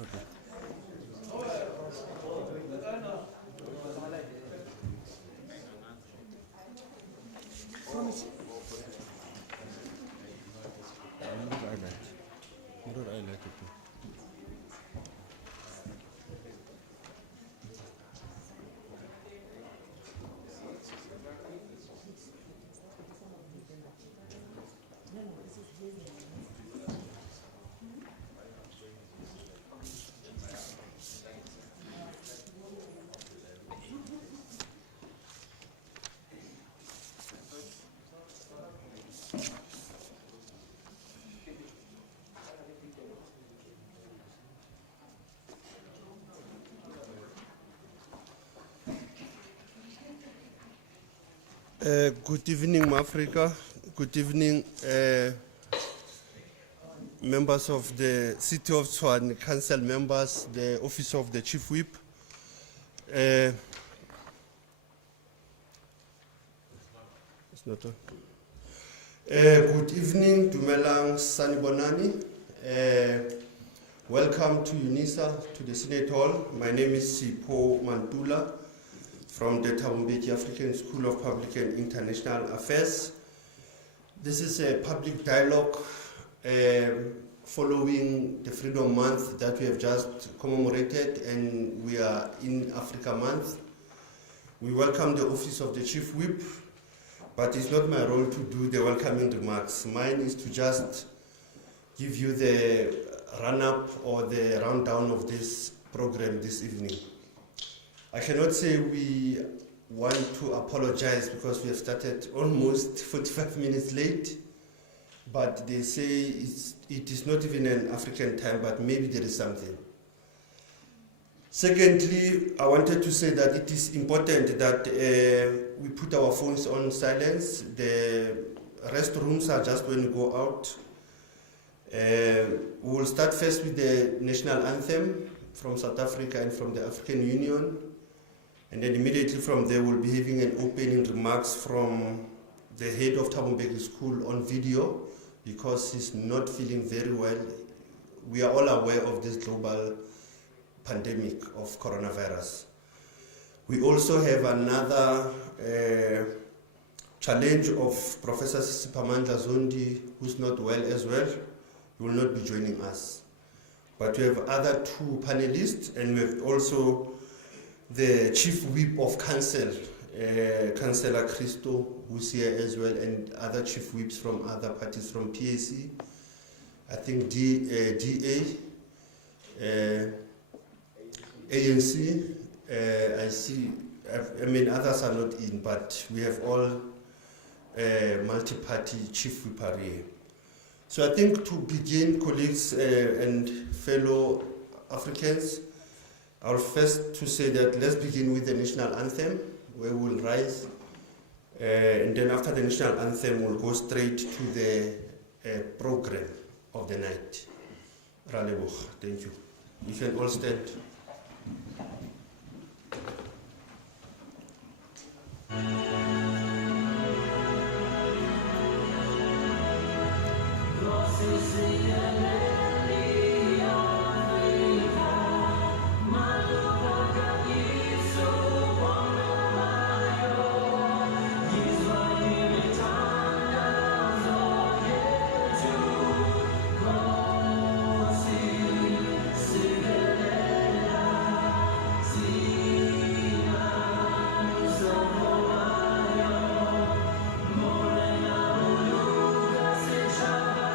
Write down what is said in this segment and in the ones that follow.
What I like it. Good evening, Mafrika. Good evening, members of the City of Tshwane Council members, the Office of the Chief Whip. It's not on. Good evening, Dumelang Sanibonani. Welcome to UNISA, to the Senate Hall. My name is Sipho Mantula from the Thabo Mbeki African School of Public and International Affairs. This is a public dialogue following the Freedom Month that we have just commemorated, and we are in Africa Month. We welcome the Office of the Chief Whip, but it's not my role to do the welcoming remarks. Mine is to just give you the run-up or the rundown of this program this evening. I cannot say we want to apologize because we have started almost 45 minutes late, but they say it is not even an African time, but maybe there is something. Secondly, I wanted to say that it is important that we put our phones on silence. The restrooms are just when you go out. We will start first with the national anthem from South Africa and from the African Union. And then immediately from there, we'll be having an opening remarks from the head of Thabo Mbeki School on video because he's not feeling very well. We are all aware of this global pandemic of coronavirus. We also have another challenge of Professor Siphamandla Zondi, who's not well as well. He will not be joining us. But we have other two panelists, and we have also the Chief Whip of Council, Councillor Christo, who's here as well, and other Chief Whips from other parties, from PAC, I think DA, ANC, I see, I mean others are not in, but we have all multi-party Chief Whip here. So I think to begin, colleagues and fellow Africans, I'll first to say that let's begin with the national anthem, where we'll rise, and then after the national anthem, we'll go straight to the program of the night. Raleboch, thank you. You can all stand. Morena, Luca, se chama,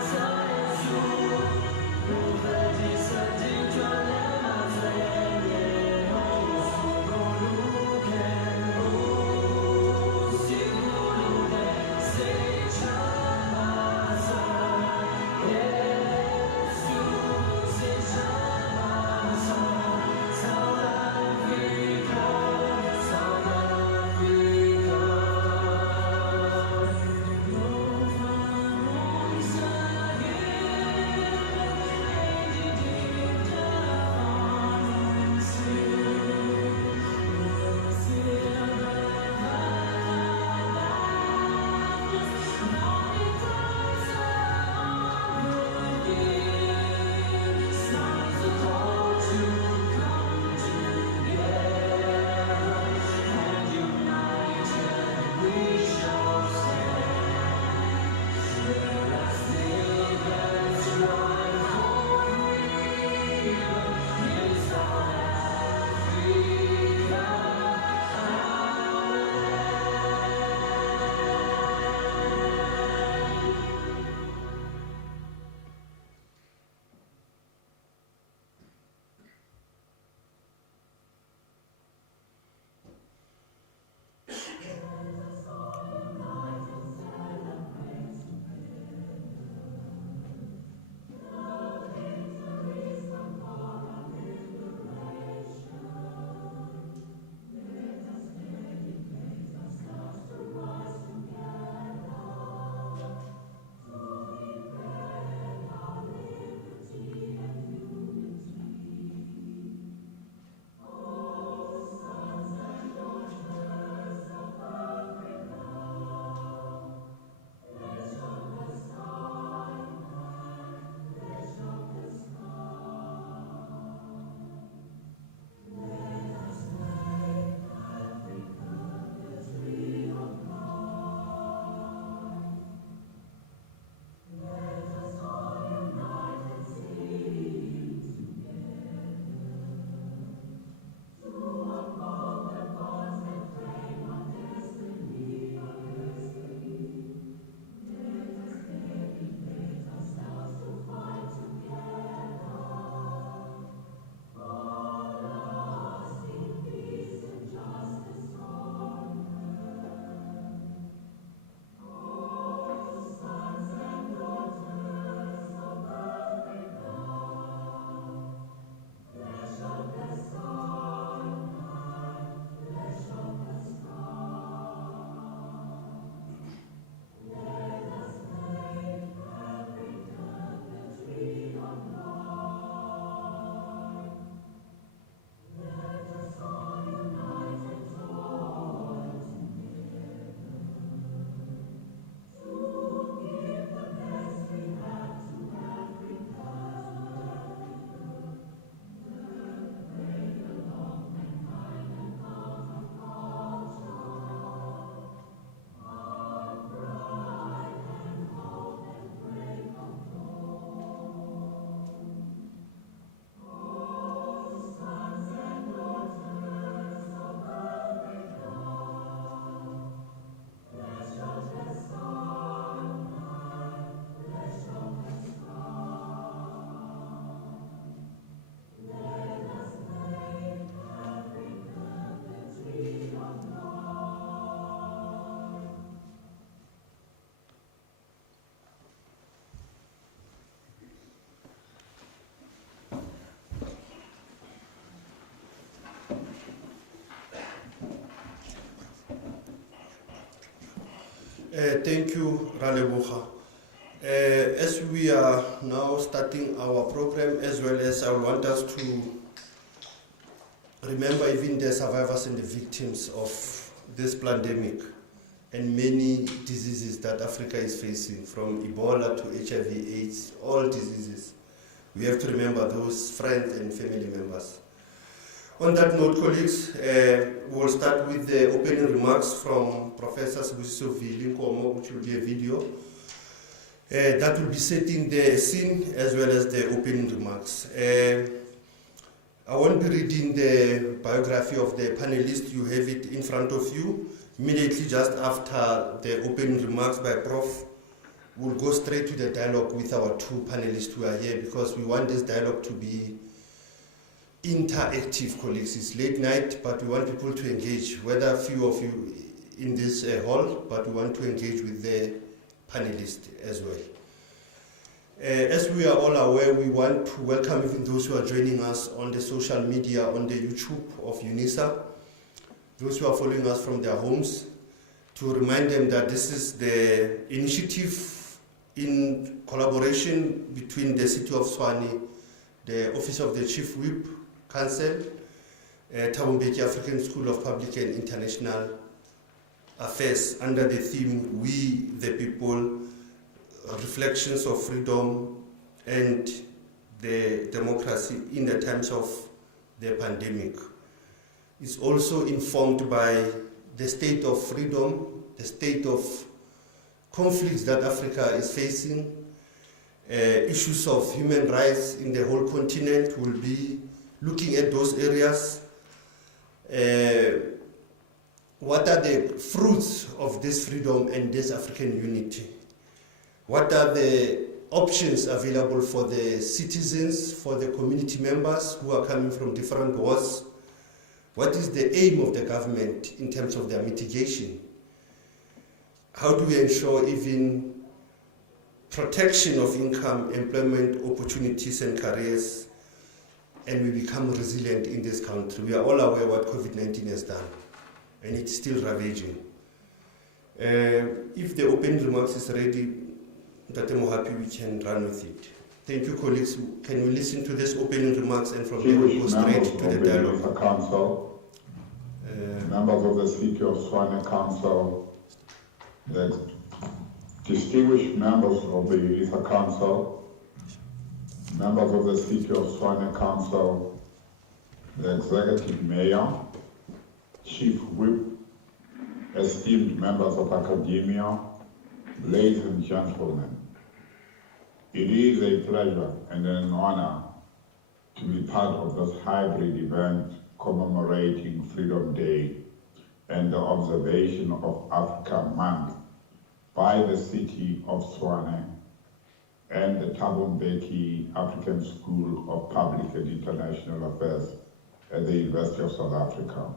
Thank you, Raleboga. As we are now starting our program, as well as I want us to remember even the survivors and the victims of this pandemic and many diseases that Africa is facing, from Ebola to HIV/AIDS, all diseases. We have to remember those friends and family members. On that note, colleagues, we'll start with the opening remarks from Professor Sibusiso Vili-Nkomo, which will be a video that will be setting the scene as well as the opening remarks. I won't be reading the biography of the panelists. You have it in front of you. Immediately just after the opening remarks by Prof, we'll go straight to the dialogue with our two panelists who are here, because we want this dialogue to be interactive, colleagues. It's late night, but we want people to engage, whether few of you in this hall, but we want to engage with the panelists as well. As we are all aware, we want to welcome even those who are joining us on the social media, on the YouTube of UNISA, those who are following us from their homes, to remind them that this is the initiative in collaboration between the City of Tshwane, the Office of the Chief Whip Council, Thabo Mbeki African School of Public and International Affairs, under the theme We the People, Reflections of Freedom and the Democracy in the Times of the Pandemic. It's also informed by the state of freedom, the state of conflicts that Africa is facing, issues of human rights in the whole continent. Will be looking at those areas. What are the fruits of this freedom and this African unity? What are the options available for the citizens, for the community members who are coming from different wards? What is the aim of the government in terms of their mitigation? How do we ensure even protection of income, employment opportunities and careers, and we become resilient in this country? We are all aware what COVID-19 has done, and it's still ravaging. If the opening remarks is ready, Dr. Mohapi, we can run with it. Thank you, colleagues. Can we listen to this opening remarks, and from there we'll go straight to the dialogue. Council, members of the City of Tshwane Council, the distinguished members of the UNISA Council, members of the City of Tshwane Council, the Executive Mayor, Chief Whip, esteemed members of academia, ladies and gentlemen. It is a pleasure and an honor to be part of this hybrid event commemorating Freedom Day and the observation of Africa Month by the City of Tshwane and the Thabo Mbeki African School of Public and International Affairs at the University of South Africa.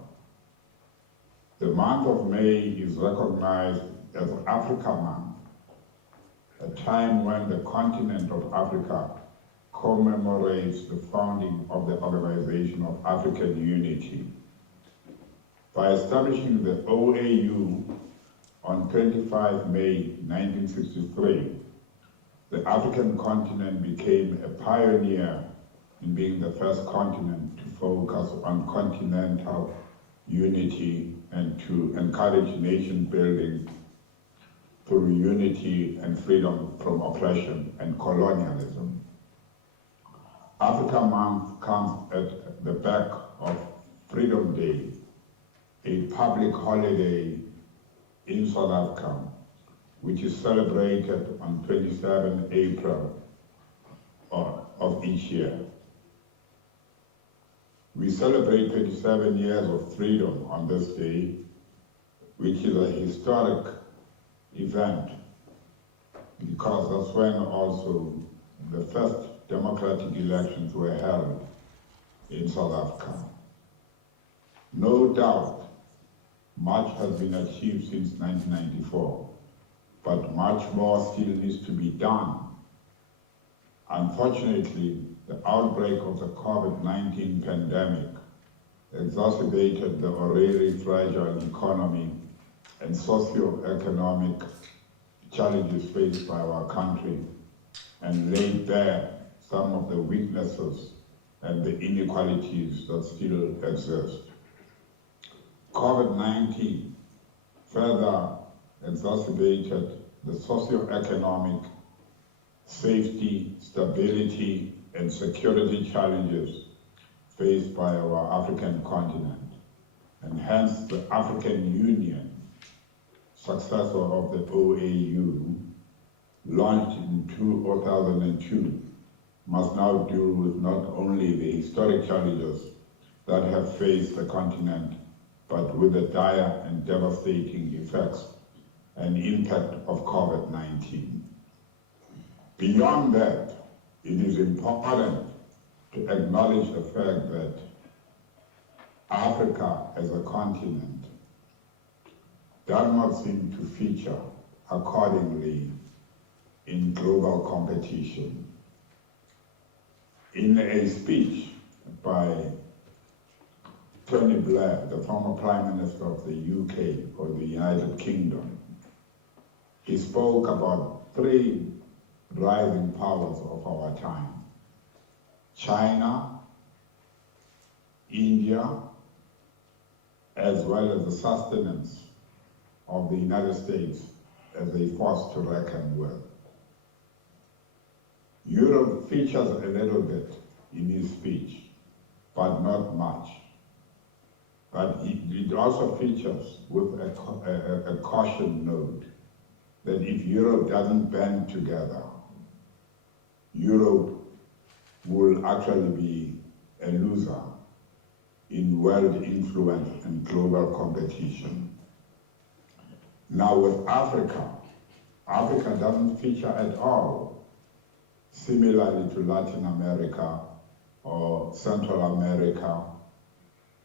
The month of May is recognized as Africa Month, a time when the continent of Africa commemorates the founding of the Organization of African Unity. By establishing the OAU on 25 May 1963, the African continent became a pioneer in being the first continent to focus on continental unity and to encourage nation building through unity and freedom from oppression and colonialism. Africa Month comes at the back of Freedom Day, a public holiday in South Africa, which is celebrated on 27 April of each year. We celebrate 27 years of freedom on this day, which is a historic event, because that's when also the first democratic elections were held in South Africa. No doubt, much has been achieved since 1994, but much more still needs to be done. Unfortunately, the outbreak of the COVID-19 pandemic exacerbated the already fragile economy and socio-economic challenges faced by our country and laid bare some of the weaknesses and the inequalities that still exist. COVID-19 further exacerbated the socio-economic, safety, stability, and security challenges faced by our African continent, and hence the African Union, successor of the OAU, launched in 2002, must now deal with not only the historic challenges that have faced the continent, but with the dire and devastating effects and impact of COVID-19. Beyond that, it is important to acknowledge the fact that Africa as a continent does not seem to feature accordingly in global competition. In a speech by Tony Blair, the former Prime Minister of the UK or the United Kingdom, he spoke about three rising powers of our time: China, India, as well as the sustenance of the United States as a force to reckon with. Europe features a little bit in his speech, but not much. But it also features with a caution note that if Europe doesn't band together, Europe will actually be a loser in world influence and global competition. Now with Africa, Africa doesn't feature at all, similarly to Latin America or Central America.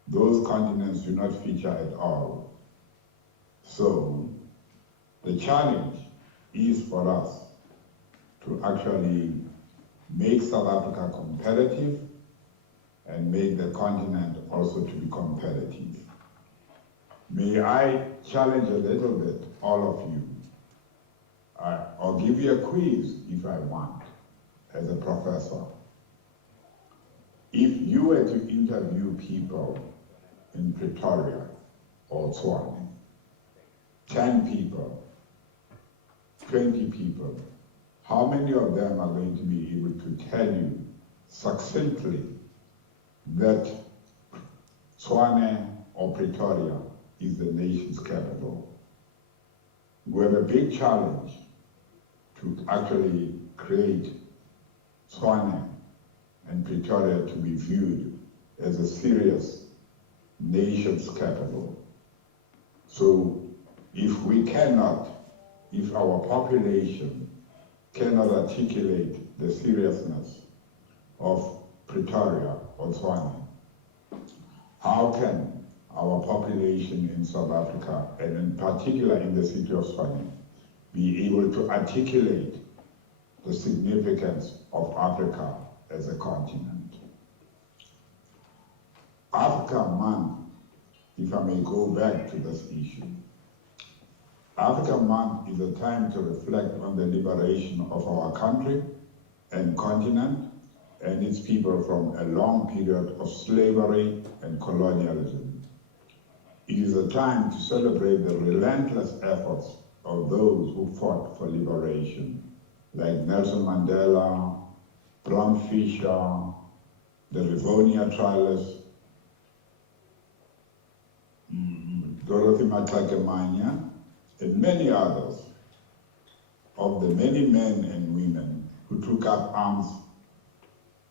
Those continents do not feature at all. So the challenge is for us to actually make South Africa competitive and make the continent also to be competitive. May I challenge a little bit all of you? I'll give you a quiz if I want, as a professor. If you were to interview people in Pretoria or Tshwane, 10 people, 20 people, how many of them are going to be able to tell you succinctly that Tshwane or Pretoria is the nation's capital? We have a big challenge to actually create Tshwane and Pretoria to be viewed as a serious nation's capital. So if our population cannot articulate the seriousness of Pretoria or Tshwane, how can our population in South Africa, and in particular in the city of Tshwane, be able to articulate the significance of Africa as a continent? Africa Month, if I may go back to this issue, Africa Month is a time to reflect on the liberation of our country and continent and its people from a long period of slavery and colonialism. It is a time to celebrate the relentless efforts of those who fought for liberation, like Nelson Mandela, Bram Fischer, the Rivonia Trialists, Dorothy Matlakemanya, and many others, of the many men and women who took up arms,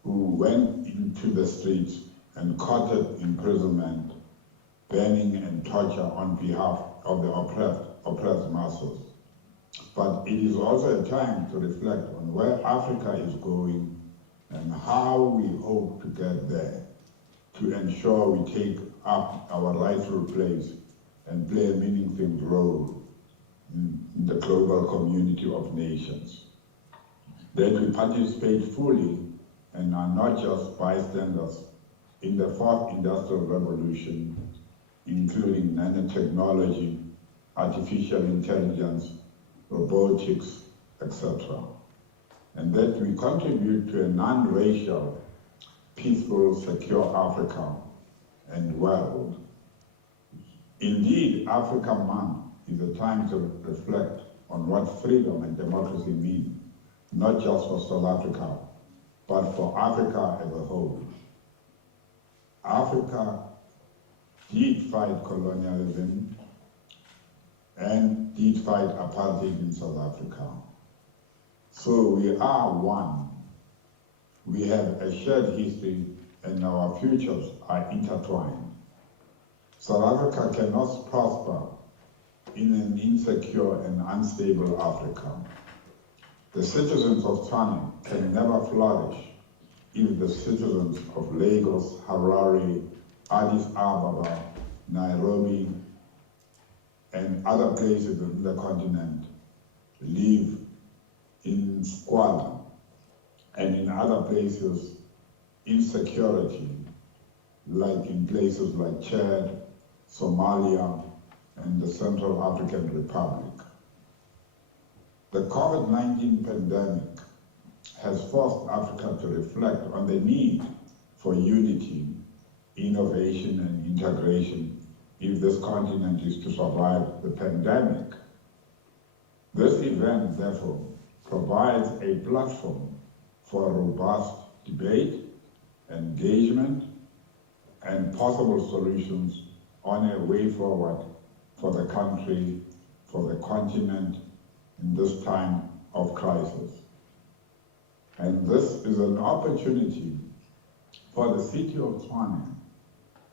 who went into the streets and courted imprisonment, banning and torture on behalf of the oppressed masses. But it is also a time to reflect on where Africa is going and how we hope to get there, to ensure we take up our rightful place and play a meaningful role in the global community of nations. That we participate fully and are not just bystanders in the fourth industrial revolution, including nanotechnology, artificial intelligence, robotics, etc. And that we contribute to a non-racial, peaceful, secure Africa and world. Indeed, Africa Month is a time to reflect on what freedom and democracy mean, not just for South Africa, but for Africa as a whole. Africa did fight colonialism and did fight apartheid in South Africa. So we are one. We have a shared history and our futures are intertwined. South Africa cannot prosper in an insecure and unstable Africa. The citizens of Tshwane can never flourish if the citizens of Lagos, Harare, Addis Ababa, Nairobi, and other places in the continent live in squalor, and in other places insecurity, like in places like Chad, Somalia, and the Central African Republic. The COVID-19 pandemic has forced Africa to reflect on the need for unity, innovation, and integration if this continent is to survive the pandemic. This event, therefore, provides a platform for a robust debate, engagement, and possible solutions on a way forward for the country, for the continent, in this time of crisis. And this is an opportunity for the city of Tshwane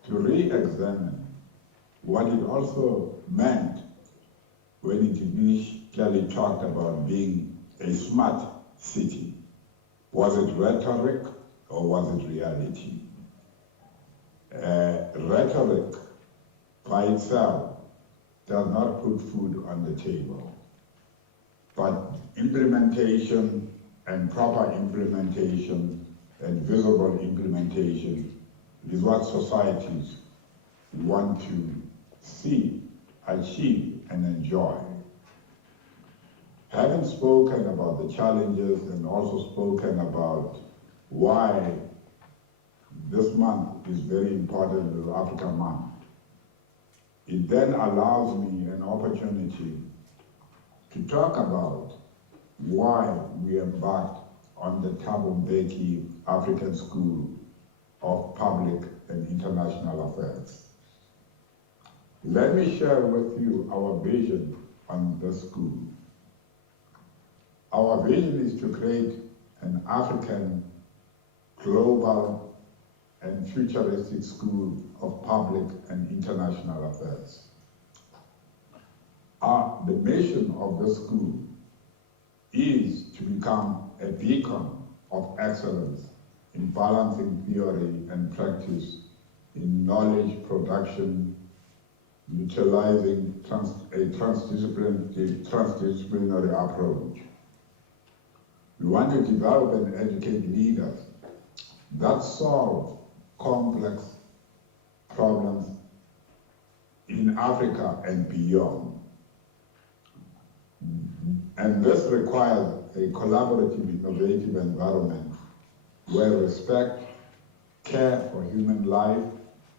to re-examine what it also meant when it initially talked about being a smart city. Was it rhetoric or was it reality? Rhetoric by itself does not put food on the table, but implementation and proper implementation and visible implementation is what societies want to see, achieve, and enjoy. Having spoken about the challenges and also spoken about why this month is very important, the Africa Month, it then allows me an opportunity to talk about why we embarked on the Thabo Mbeki African School of Public and International Affairs. Let me share with you our vision on this school. Our vision is to create an African, global, and futuristic school of public and international affairs. The mission of the school is to become a beacon of excellence in balancing theory and practice in knowledge production, utilizing a transdisciplinary approach. We want to develop and educate leaders that solve complex problems in Africa and beyond. And this requires a collaborative, innovative environment where respect, care for human life,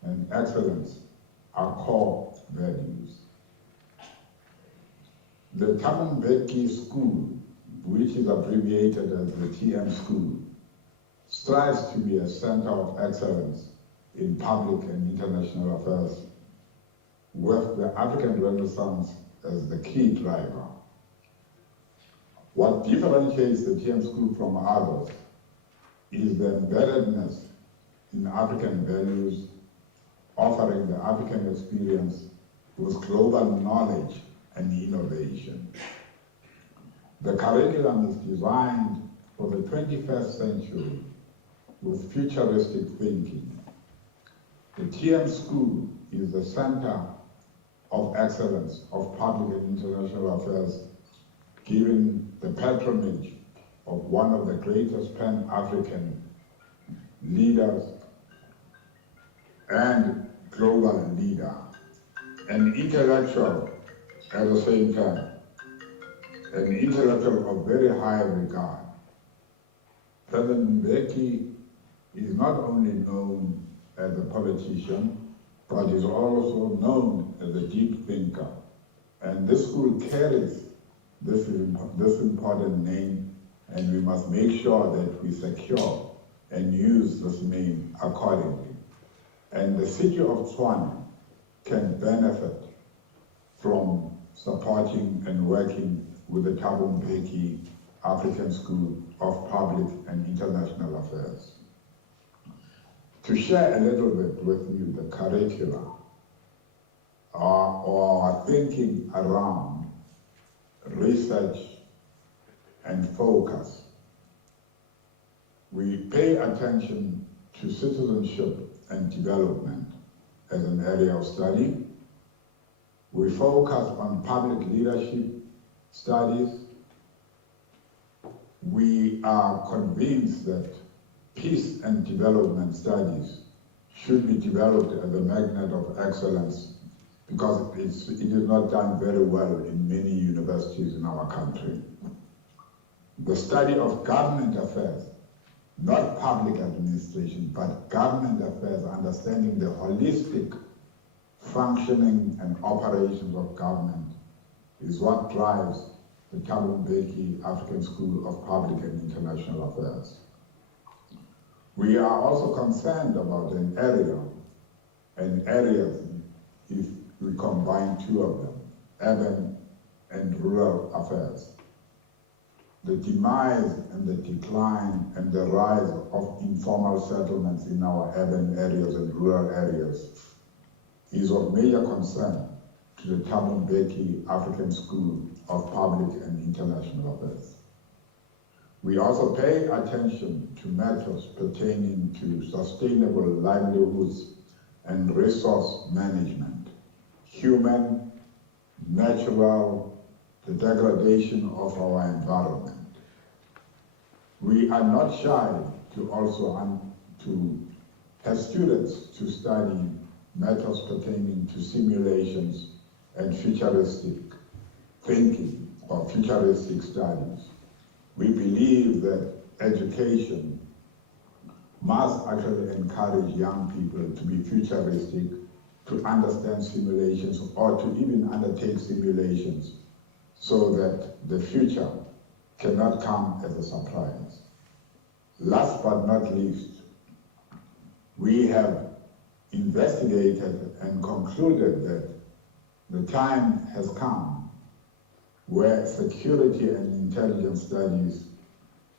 and excellence are core values. The Thabo Mbeki School, which is abbreviated as the TM School, strives to be a center of excellence in public and international affairs, with the African Renaissance as the key driver. What differentiates the TM School from others is the embeddedness in African values, offering the African experience with global knowledge and innovation. The curriculum is designed for the 21st century with futuristic thinking. The TM School is the center of excellence of public and international affairs, given the patronage of one of the greatest Pan-African leaders and global leader, an intellectual at the same time, an intellectual of very high regard. President Mbeki is not only known as a politician, but is also known as a deep thinker. And this school carries this important name, and we must make sure that we secure and use this name accordingly. And the city of Tshwane can benefit from supporting and working with the Thabo Mbeki African School of Public and International Affairs. To share a little bit with you the curricula or our thinking around research and focus, we pay attention to citizenship and development as an area of study. We focus on public leadership studies. We are convinced that peace and development studies should be developed as a magnet of excellence because it is not done very well in many universities in our country. The study of government affairs, not public administration, but government affairs, understanding the holistic functioning and operations of government, is what drives the Thabo Mbeki African School of Public and International Affairs. We are also concerned about an area, and areas, if we combine two of them, urban and rural affairs. The demise and the decline and the rise of informal settlements in our urban areas and rural areas is of major concern to the Thabo Mbeki African School of Public and International Affairs. We also pay attention to matters pertaining to sustainable livelihoods and resource management, human, natural, the degradation of our environment. We are not shy to also to have students to study matters pertaining to simulations and futuristic thinking or futuristic studies. We believe that education must actually encourage young people to be futuristic, to understand simulations, or to even undertake simulations so that the future cannot come as a surprise. Last but not least, we have investigated and concluded that the time has come where security and intelligence studies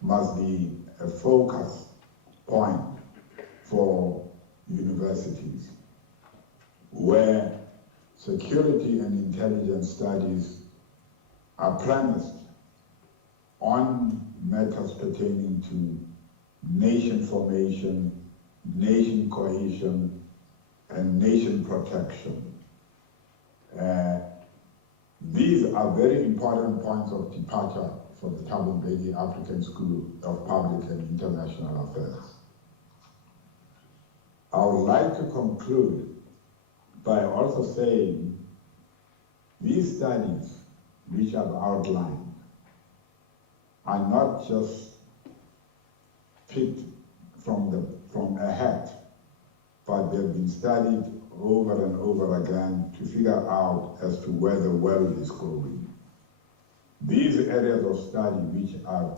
must be a focus point for universities, where security and intelligence studies are premised on matters pertaining to nation formation, nation cohesion, and nation protection. These are very important points of departure for the Thabo Mbeki African School of Public and International Affairs. I would like to conclude by also saying these studies which I've outlined are not just picked from a hat, but they've been studied over and over again to figure out as to where the world is going. These areas of study which are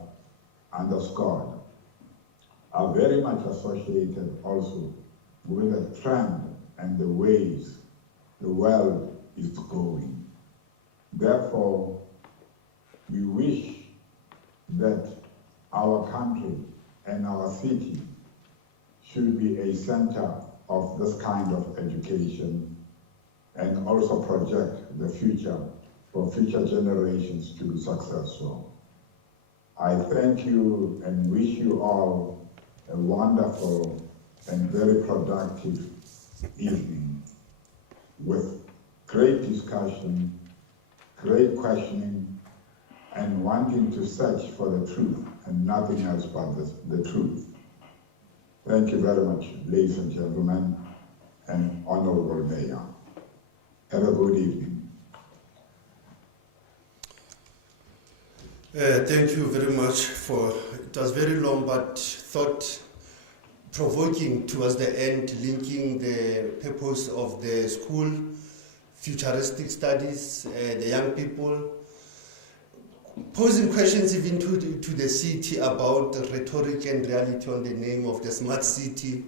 underscored are very much associated also with the trend and the ways the world is going. Therefore, we wish that our country and our city should be a center of this kind of education and also project the future for future generations to be successful. I thank you and wish you all a wonderful and very productive evening with great discussion, great questioning, and wanting to search for the truth and nothing else but the truth. Thank you very much, ladies and gentlemen, and Honorable Mayor. Have a good evening. Thank you very much it was very long but thought-provoking towards the end, linking the purpose of the school, futuristic studies, the young people, posing questions even to the city about the rhetoric and reality on the name of the smart city,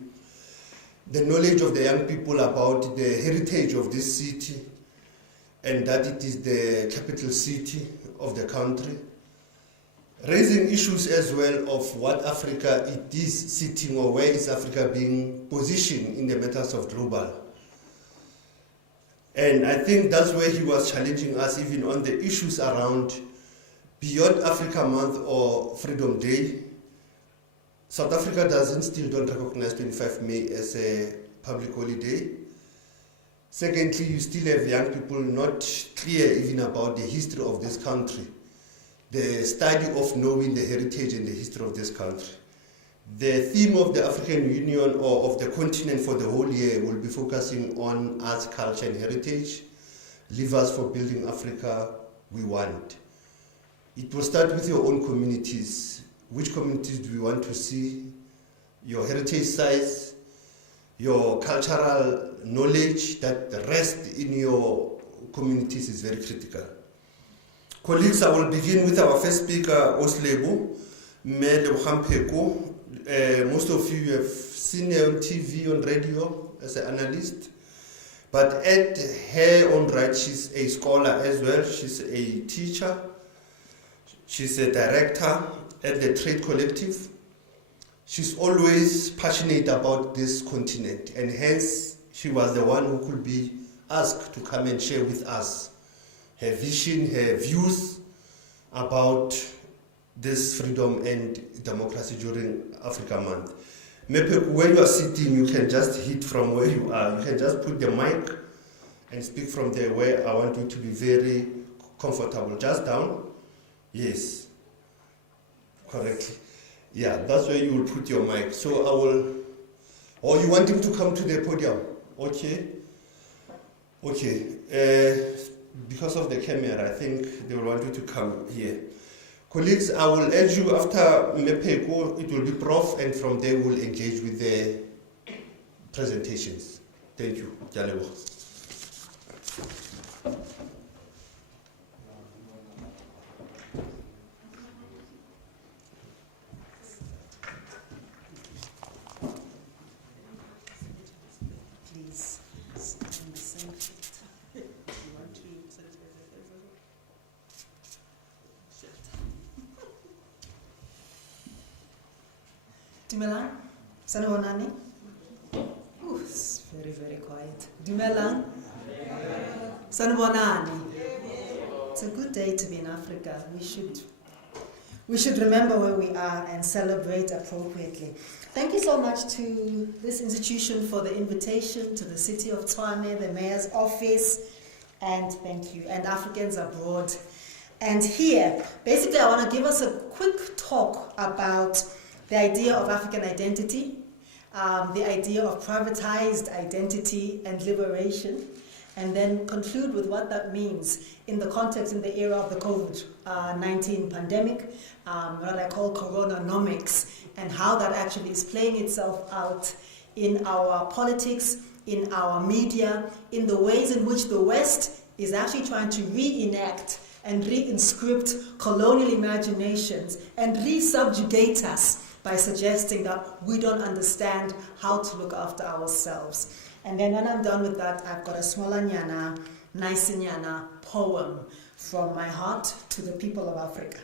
the knowledge of the young people about the heritage of this city, and that it is the capital city of the country. Raising issues as well of what Africa it is sitting, or where is Africa being positioned in the matters of global. And I think that's where he was challenging us even on the issues around beyond Africa Month or Freedom Day. South Africa still don't recognize 25 May as a public holiday. Secondly, you still have young people not clear even about the history of this country, the study of knowing the heritage and the history of this country. The theme of the African Union or of the continent for the whole year will be focusing on arts, culture and heritage, levers for building Africa we want. It will start with your own communities. Which communities do we want to see? Your heritage sites, your cultural knowledge that rest in your communities is very critical. Colleagues, I will begin with our first speaker, Oslebo Mele. Most of you have seen her on TV, on radio as an analyst. But at her own right, she's a scholar as well. She's a teacher. She's a director at the Trade Collective. She's always passionate about this continent, and hence she was the one who could be asked to come and share with us her vision, her views about this freedom and democracy during Africa Month. Mepe, where you are sitting, you can just hit from where you are. You can just put the mic and speak from there, where I want you to be very comfortable. Just down. Yes. Correctly. Yeah, that's where you will put your mic. So I will, or you want him to come to the podium? Okay. Okay. Because of the camera, I think they will want you to come here. Colleagues, I will urge you after Mepeko, it will be Prof, and from there we'll engage with the presentations. Thank you. Dumelang, sanibonani. Ooh, it's very, very quiet. Dumelang, sanibonani. It's a good day to be in Africa. We should remember where we are and celebrate appropriately. Thank you so much to this institution for the invitation, to the city of Tshwane, the mayor's office, and thank you, and Africans abroad. And here, basically I want to give us a quick talk about the idea of African identity, the idea of privatized identity and liberation, and then conclude with what that means in the context, in the era of the COVID-19 pandemic, what I call coronanomics, and how that actually is playing itself out in our politics, in our media, in the ways in which the West is actually trying to reenact and reinscript colonial imaginations and re-subjugate us by suggesting that we don't understand how to look after ourselves. And then when I'm done with that, I've got a smolanyana, nicenyana poem from my heart to the people of Africa.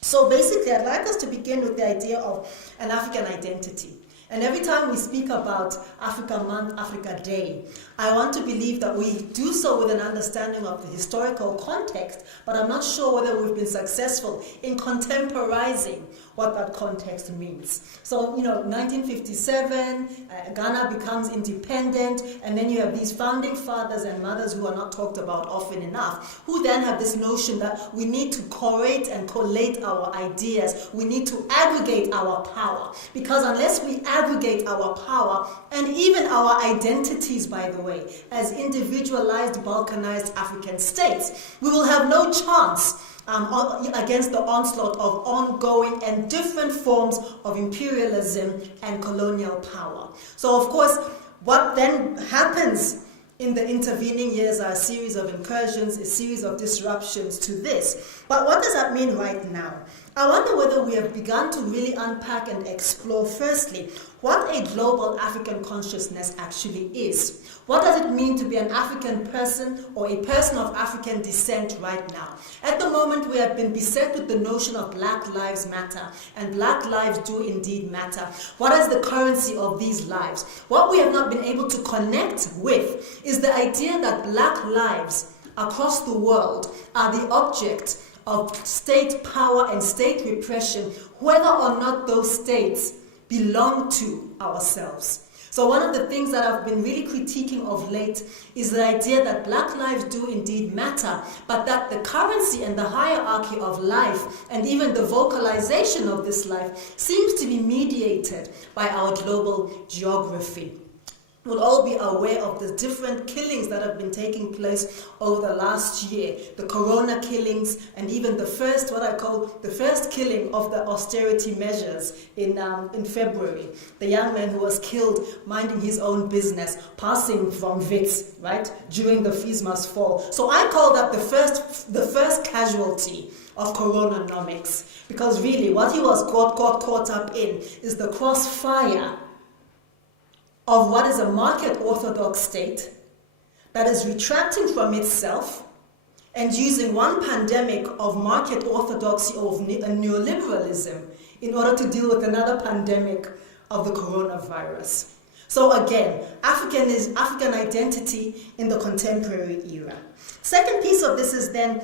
So basically, I'd like us to begin with the idea of an African identity. And every time we speak about Africa Month, Africa Day, I want to believe that we do so with an understanding of the historical context, but I'm not sure whether we've been successful in contemporizing what that context means. So, 1957, Ghana becomes independent, and then you have these founding fathers and mothers who are not talked about often enough, who then have this notion that we need to curate and collate our ideas, we need to aggregate our power, because unless we aggregate our power, and even our identities, by the way, as individualized, balkanized African states, we will have no chance against the onslaught of ongoing and different forms of imperialism and colonial power. So, of course, what then happens in the intervening years are a series of incursions, a series of disruptions to this. But what does that mean right now? I wonder whether we have begun to really unpack and explore, firstly, what a global African consciousness actually is. What does it mean to be an African person or a person of African descent right now? At the moment, we have been beset with the notion of Black Lives Matter, and Black lives do indeed matter. What is the currency of these lives? What we have not been able to connect with is the idea that Black lives across the world are the object of state power and state repression, whether or not those states belong to ourselves. So one of the things that I've been really critiquing of late is the idea that Black lives do indeed matter, but that the currency and the hierarchy of life and even the vocalization of this life seems to be mediated by our global geography. We'll all be aware of the different killings that have been taking place over the last year, the corona killings, and even the first, what I call the first killing of the austerity measures in February. The young man who was killed minding his own business, passing from Wits, right, during the Feesmas fall. So I call that the first casualty of coronanomics, because really what he was got caught up in is the crossfire of what is a market orthodox state that is retracting from itself and using one pandemic of market orthodoxy of neoliberalism in order to deal with another pandemic of the coronavirus. So again, African identity in the contemporary era. Second piece of this is then,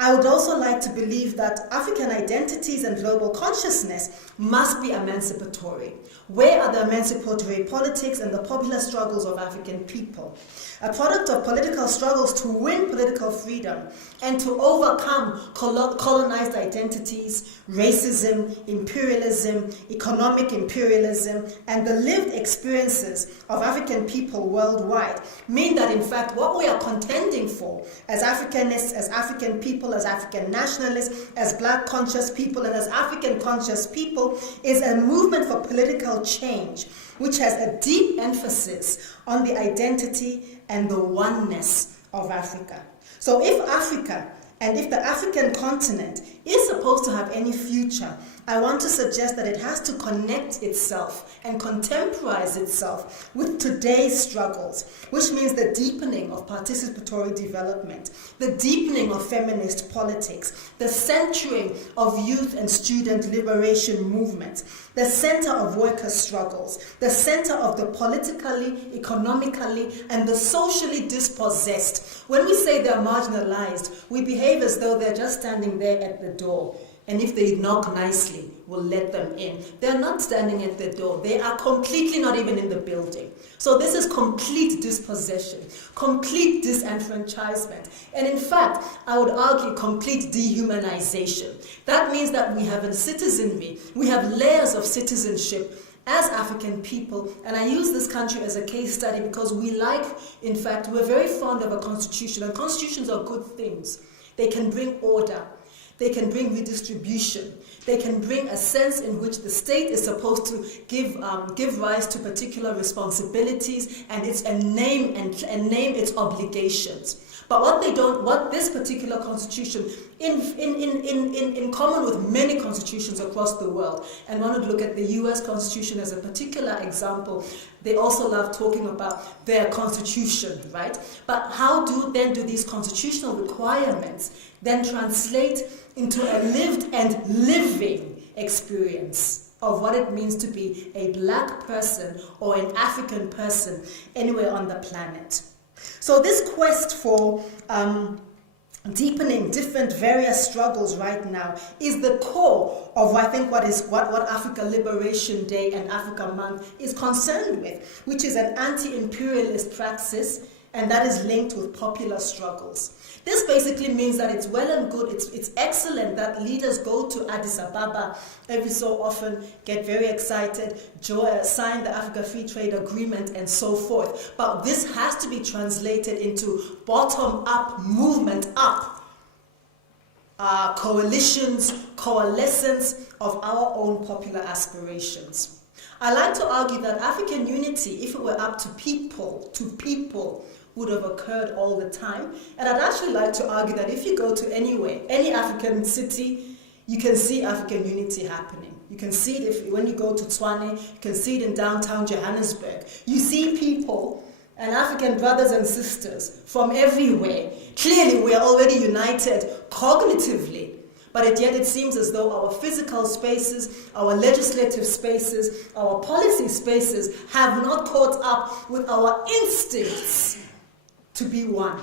I would also like to believe that African identities and global consciousness must be emancipatory. Where are the emancipatory politics and the popular struggles of African people? A product of political struggles to win political freedom and to overcome colonized identities, racism, imperialism, economic imperialism, and the lived experiences of African people worldwide mean that, in fact, what we are contending for as Africanists, as African people, as African nationalists, as Black conscious people, and as African conscious people is a movement for political change, which has a deep emphasis on the identity and the oneness of Africa. So if Africa and if the African continent is supposed to have any future, I want to suggest that it has to connect itself and contemporize itself with today's struggles, which means the deepening of participatory development, the deepening of feminist politics, the centering of youth and student liberation movements, the center of worker struggles, the center of the politically, economically, and the socially dispossessed. When we say they're marginalized, we behave as though they're just standing there at the door. And if they knock nicely, we'll let them in. They're not standing at the door. They are completely not even in the building. So this is complete dispossession, complete disenfranchisement, and in fact, I would argue complete dehumanization. That means that we have a citizenry, we have layers of citizenship as African people, and I use this country as a case study because we're very fond of a constitution, and constitutions are good things. They can bring order. They can bring redistribution. They can bring a sense in which the state is supposed to give rise to particular responsibilities and name its obligations. But what this particular constitution, in common with many constitutions across the world, and one would look at the US Constitution as a particular example, they also love talking about their constitution, right? But how do these constitutional requirements then translate into a lived and living experience of what it means to be a Black person or an African person anywhere on the planet? So this quest for deepening different various struggles right now is the core of what Africa Liberation Day and Africa Month is concerned with, which is an anti-imperialist praxis, and that is linked with popular struggles. This basically means that it's well and good, it's excellent that leaders go to Addis Ababa every so often, get very excited, sign the Africa Free Trade Agreement and so forth. But this has to be translated into bottom-up movement up coalitions, coalescence of our own popular aspirations. I like to argue that African unity, if it were up to people, would have occurred all the time. And I'd actually like to argue that if you go to anywhere, any African city, you can see African unity happening. You can see it when you go to Tshwane, you can see it in downtown Johannesburg. You see people and African brothers and sisters from everywhere. Clearly, we are already united cognitively, but yet it seems as though our physical spaces, our legislative spaces, our policy spaces have not caught up with our instincts to be one.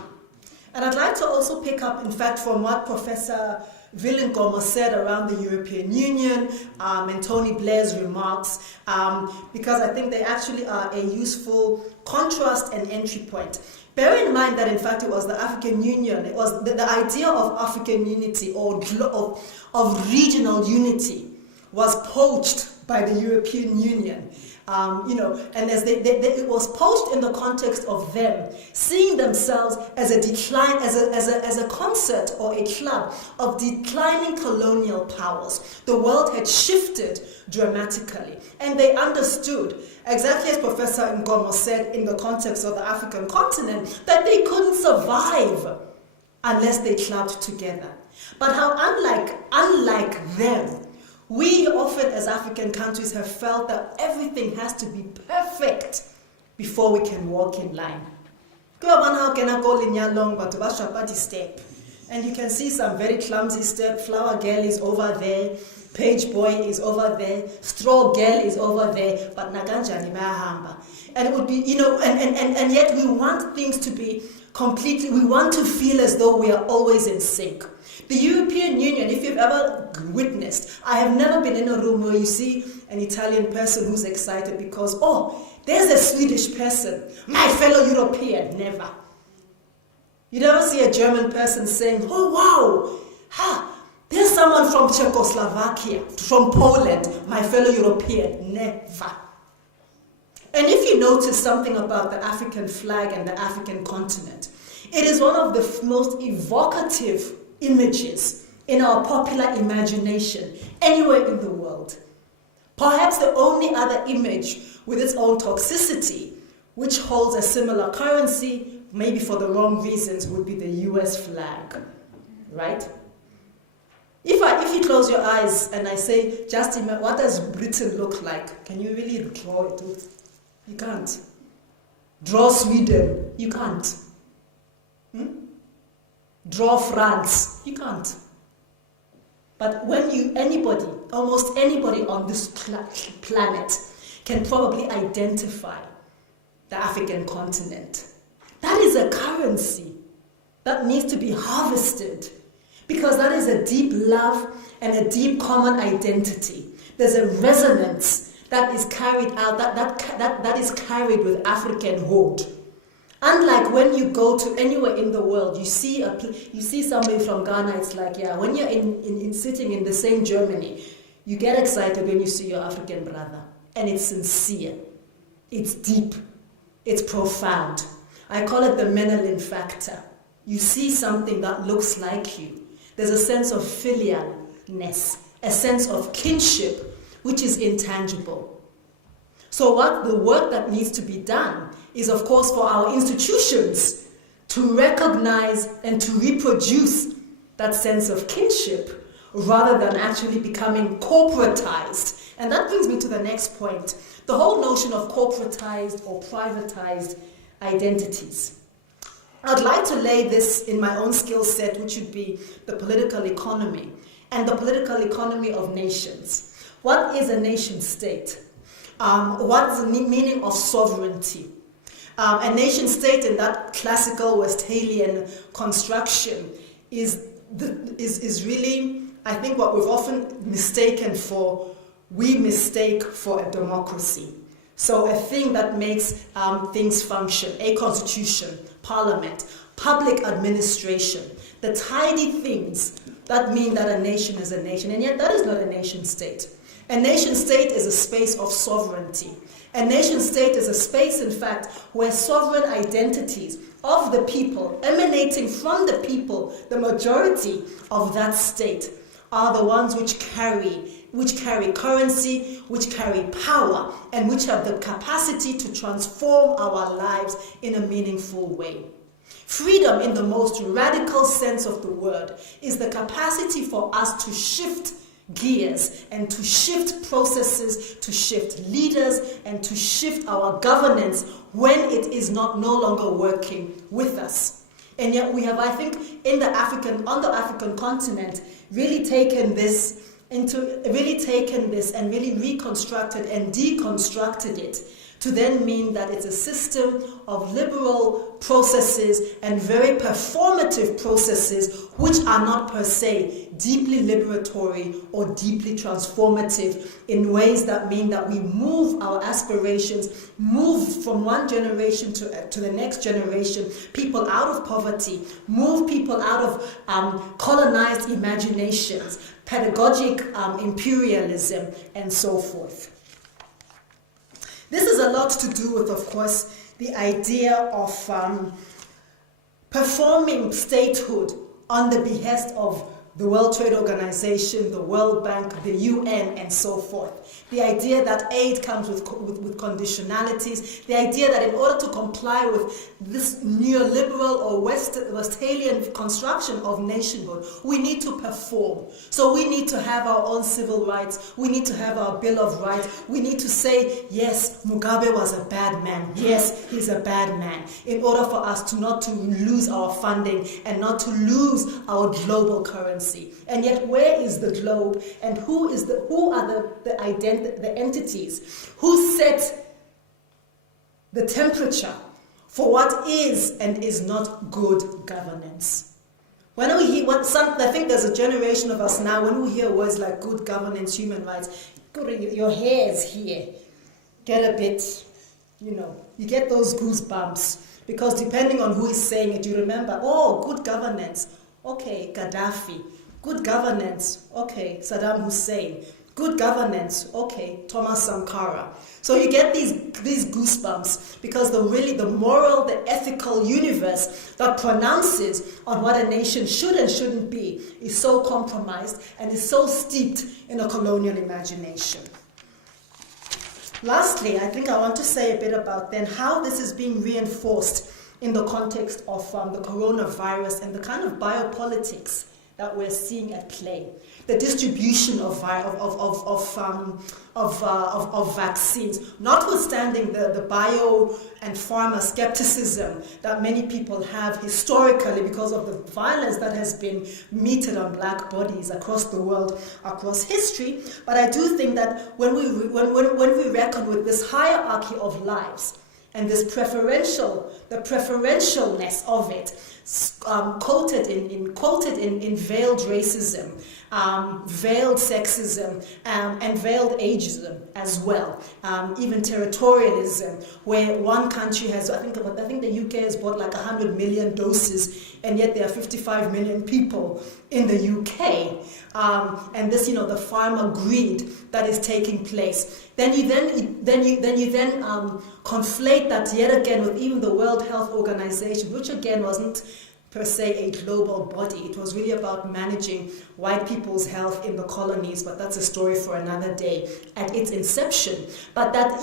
And I'd like to also pick up, in fact, from what Professor Villengomo said around the European Union and Tony Blair's remarks, because I think they actually are a useful contrast and entry point. Bear in mind that, in fact, it was the African Union, it was the idea of African unity or of regional unity was poached by the European Union. And as it was poached in the context of them seeing themselves as a decline, as a concert or a club of declining colonial powers. The world had shifted dramatically, and they understood, exactly as Professor Ngomo said, in the context of the African continent, that they couldn't survive unless they clubbed together. But how unlike them, we often as African countries have felt that everything has to be perfect before we can walk in line. Step. And you can see some very clumsy step. Flower girl is over there, page boy is over there, straw girl is over there, but naganjani mahamba. And it would be, and yet we want things to be completely, we want to feel as though we are always in sync. The European Union, if you've ever witnessed, I have never been in a room where you see an Italian person who's excited because, there's a Swedish person, my fellow European, never. You never see a German person saying, oh wow, there's someone from Czechoslovakia, from Poland, my fellow European, never. And if you notice something about the African flag and the African continent, it is one of the most evocative images in our popular imagination anywhere in the world. Perhaps the only other image with its own toxicity, which holds a similar currency, maybe for the wrong reasons, would be the US flag, right? If you close your eyes and I say, just imagine, what does Britain look like? Can you really draw it? You can't. Draw Sweden? You can't. Draw France? You can't. But when almost anybody on this planet can probably identify the African continent. That is a currency that needs to be harvested because that is a deep love and a deep common identity. There's a resonance that is carried out, that is carried with Africanhood. Unlike when you go to anywhere in the world, you see somebody from Ghana, it's like, when you're in sitting in the same Germany, you get excited when you see your African brother. And it's sincere, it's deep, it's profound. I call it the Menelin factor. You see something that looks like you. There's a sense of filialness, a sense of kinship, which is intangible. So the work that needs to be done is, of course, for our institutions to recognize and to reproduce that sense of kinship rather than actually becoming corporatized. And that brings me to the next point, the whole notion of corporatized or privatized identities. I'd like to lay this in my own skill set, which would be the political economy and the political economy of nations. What is a nation state? What's the meaning of sovereignty? A nation state in that classical Westphalian construction is really, I think, what we've often mistaken for, we mistake for a democracy. So a thing that makes things function, a constitution, parliament, public administration, the tidy things that mean that a nation is a nation, and yet that is not a nation state. A nation state is a space of sovereignty. A nation state is a space, in fact, where sovereign identities of the people, emanating from the people, the majority of that state, are the ones which carry currency, which carry power, and which have the capacity to transform our lives in a meaningful way. Freedom, in the most radical sense of the word, is the capacity for us to shift gears and to shift processes, to shift leaders, and to shift our governance when it is no longer working with us. And yet we have, I think, on the African continent, really taken this and really reconstructed and deconstructed it to then mean that it's a system of liberal processes and very performative processes which are not per se deeply liberatory or deeply transformative in ways that mean that we move our aspirations, move from one generation to the next generation, people out of poverty, move people out of colonized imaginations, pedagogic imperialism, and so forth. This is a lot to do with, of course, the idea of performing statehood on the behest of the World Trade Organization, the World Bank, the UN, and so forth. The idea that aid comes with conditionalities, the idea that in order to comply with this neoliberal or Westphalian construction of nationhood, we need to perform. So we need to have our own civil rights, we need to have our Bill of Rights, we need to say, yes, Mugabe was a bad man, yes, he's a bad man, in order for us not to lose our funding and not to lose our global currency. And yet, where is the globe, and who are the entities who set the temperature for what is and is not good governance? When we hear I think there's a generation of us now, when we hear words like good governance, human rights, your hair is here. Get a bit, you get those goosebumps, because depending on who is saying it, you remember, oh, good governance. Okay, Gaddafi. Good governance. Okay, Saddam Hussein. Good governance. Okay, Thomas Sankara. So you get these goosebumps because the moral, the ethical universe that pronounces on what a nation should and shouldn't be is so compromised and is so steeped in a colonial imagination. Lastly, I think I want to say a bit about then how this is being reinforced in the context of the coronavirus and the kind of biopolitics that we're seeing at play. The distribution of vaccines, notwithstanding the bio and pharma skepticism that many people have historically because of the violence that has been meted on black bodies across the world, across history. But I do think that when we reckon with this hierarchy of lives and this the preferentialness of it, quoted in veiled racism, veiled sexism, and veiled ageism as well, even territorialism, where one country has, I think the UK has bought like 100 million doses, and yet there are 55 million people in the UK, and this, the pharma greed that is taking place. Then you conflate that yet again with even the World Health Organization, which again wasn't per se a global body. It was really about managing white people's health in the colonies, but that's a story for another day at its inception. But that,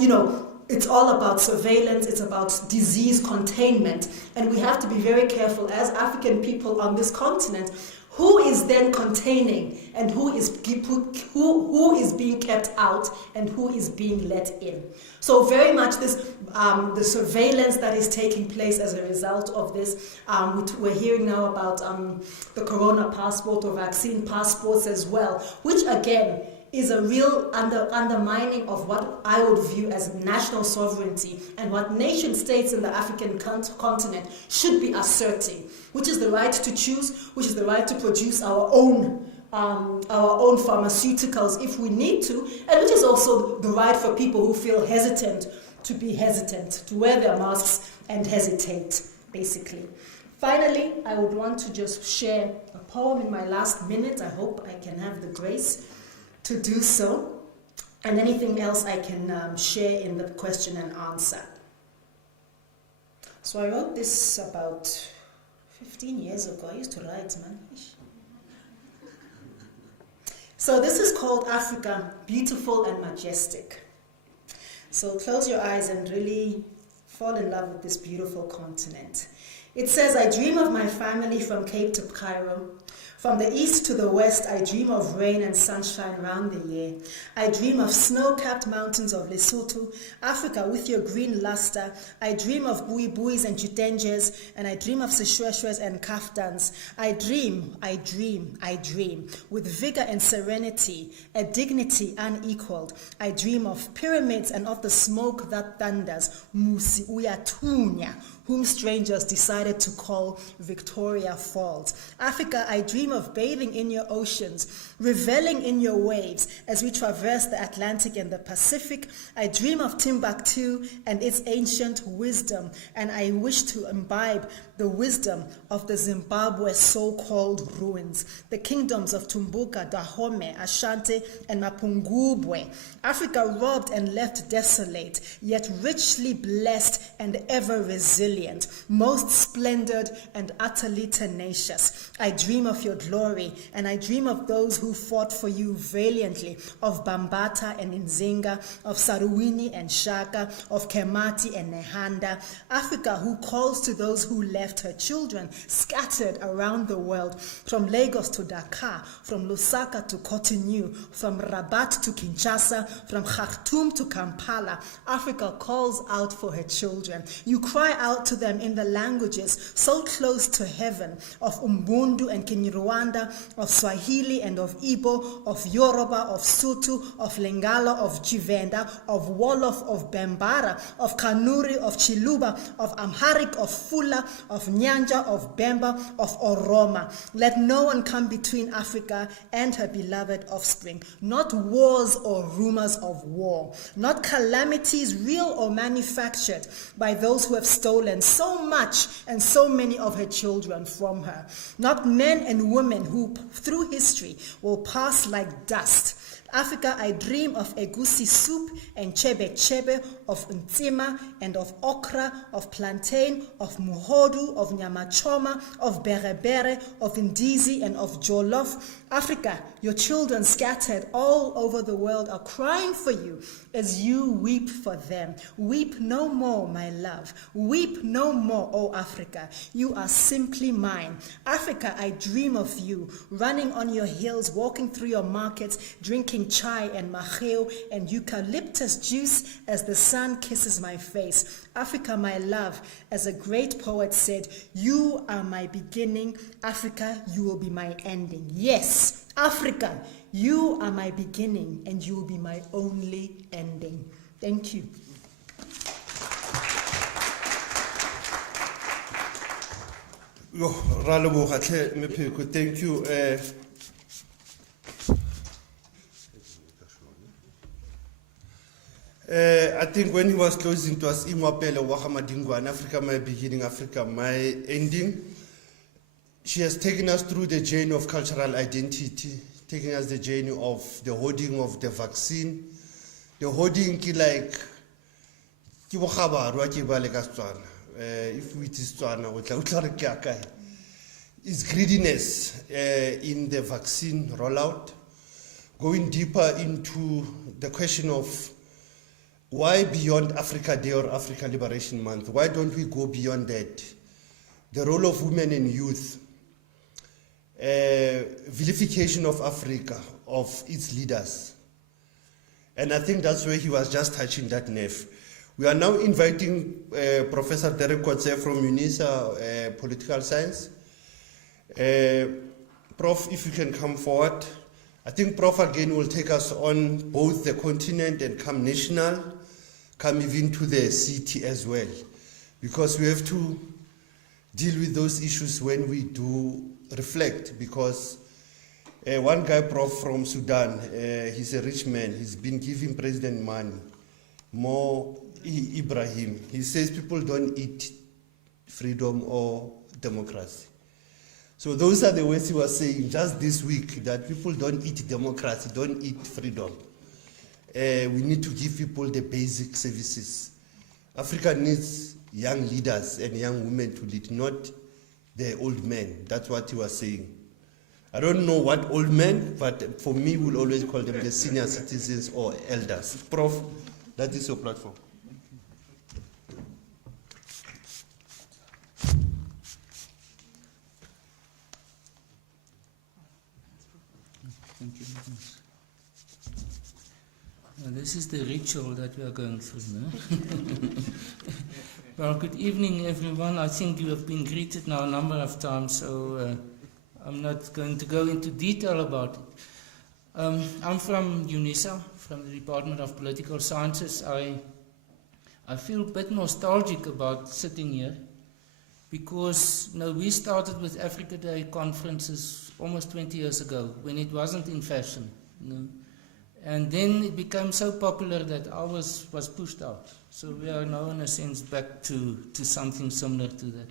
it's all about surveillance, it's about disease containment, and we have to be very careful as African people on this continent. Who is then containing, and who is being kept out, and who is being let in? So very much this the surveillance that is taking place as a result of this. We're hearing now about the corona passport or vaccine passports as well, which again is a real undermining of what I would view as national sovereignty and what nation states in the African continent should be asserting, which is the right to choose, which is the right to produce our own pharmaceuticals if we need to, and which is also the right for people who feel hesitant to be hesitant, to wear their masks and hesitate, basically. Finally, I would want to just share a poem in my last minute. I hope I can have the grace to do so. and anything else I can share in the question and answer. So I wrote this about 15 years ago. I used to write, man. So this is called Africa, Beautiful and Majestic. So close your eyes and really fall in love with this beautiful continent. It says, I dream of my family from Cape to Cairo. From the east to the west, I dream of rain and sunshine round the year. I dream of snow-capped mountains of Lesotho, Africa with your green luster. I dream of buis and jutenjes, and I dream of seshweshwes and kaftans. I dream, with vigor and serenity, a dignity unequaled. I dream of pyramids and of the smoke that thunders, Musi Uyatunya, whom strangers decided to call Victoria Falls. Africa, I dream of bathing in your oceans, reveling in your waves as we traverse the Atlantic and the Pacific. I dream of Timbuktu and its ancient wisdom, and I wish to imbibe the wisdom of the Zimbabwe so-called ruins, the kingdoms of Tumbuka, Dahomey, Ashanti, and Mapungubwe. Africa robbed and left desolate, yet richly blessed and ever resilient, most splendid and utterly tenacious. I dream of your glory, and I dream of those who fought for you valiantly, of Bambata and Nzinga, of Saruwini and Shaka, of Kemati and Nehanda. Africa, who calls to those who left her children scattered around the world, from Lagos to Dakar, from Lusaka to Cotonou, from Rabat to Kinshasa, from Khartoum to Kampala. Africa calls out for her children. You cry out to them in the languages so close to heaven, of Umbundu and Kinyarwanda, of Swahili and of Igbo, of Yoruba, of Sutu, of Lingala, of Jivenda, of Wolof, of Bambara, of Kanuri, of Chiluba, of Amharic, of Fula, of Nyanja, of Bemba, of Oroma. Let no one come between Africa and her beloved offspring. Not wars or rumors of war, not calamities real or manufactured by those who have stolen so much and so many of her children from her. Not men and women who through history will pass like dust. Africa, I dream of egusi soup and chebe chebe, of ntima and of okra, of plantain, of muhodu, of nyamachoma, of berebere, of ndizi and of jollof. Africa, your children scattered all over the world are crying for you as you weep for them. Weep no more, my love. Weep no more, O Africa. You are simply mine. Africa, I dream of you, running on your hills, walking through your markets, drinking chai and maheo and eucalyptus juice as the sun kisses my face. Africa, my love, as a great poet said, you are my beginning. Africa, you will be my ending. Yes, Africa, you are my beginning and you will be my only ending. Thank you. Thank you. I think when he was closing, it was Imwapele Wahamadingwa, Africa my beginning, Africa my ending. She has taken us through the journey of cultural identity, taking us the journey of the hoarding of the vaccine. The hoarding like if we is greediness in the vaccine rollout, going deeper into the question of why beyond Africa Day or Africa Liberation Month? Why don't we go beyond that? The role of women and youth, vilification of Africa, of its leaders. And I think that's where he was just touching that nerve. We are now inviting Professor Derek Kotze from UNISA Political Science. Prof, if you can come forward. I think Prof again will take us on both the continent and come national, come even to the city as well. Because we have to deal with those issues when we do reflect. Because one guy, Prof from Sudan, he's a rich man, he's been giving president money, Mo Ibrahim. He says people don't eat freedom or democracy. So those are the words he was saying just this week, that people don't eat democracy, don't eat freedom. we need to give people the basic services. Africa needs young leaders and young women to lead, not the old men. That's what he was saying. I don't know what old men, but for me, we'll always call them the senior citizens or elders. Prof, that is your platform. Thank you. This is the ritual that we are going through, no? Well, good evening, everyone. I think you have been greeted now a number of times, so I'm not going to go into detail about it. I'm from UNISA, from the Department of Political Sciences. I feel a bit nostalgic about sitting here because we started with Africa Day conferences almost 20 years ago when it wasn't in fashion. And then it became so popular that ours was pushed out. So we are now, in a sense, back to something similar to that.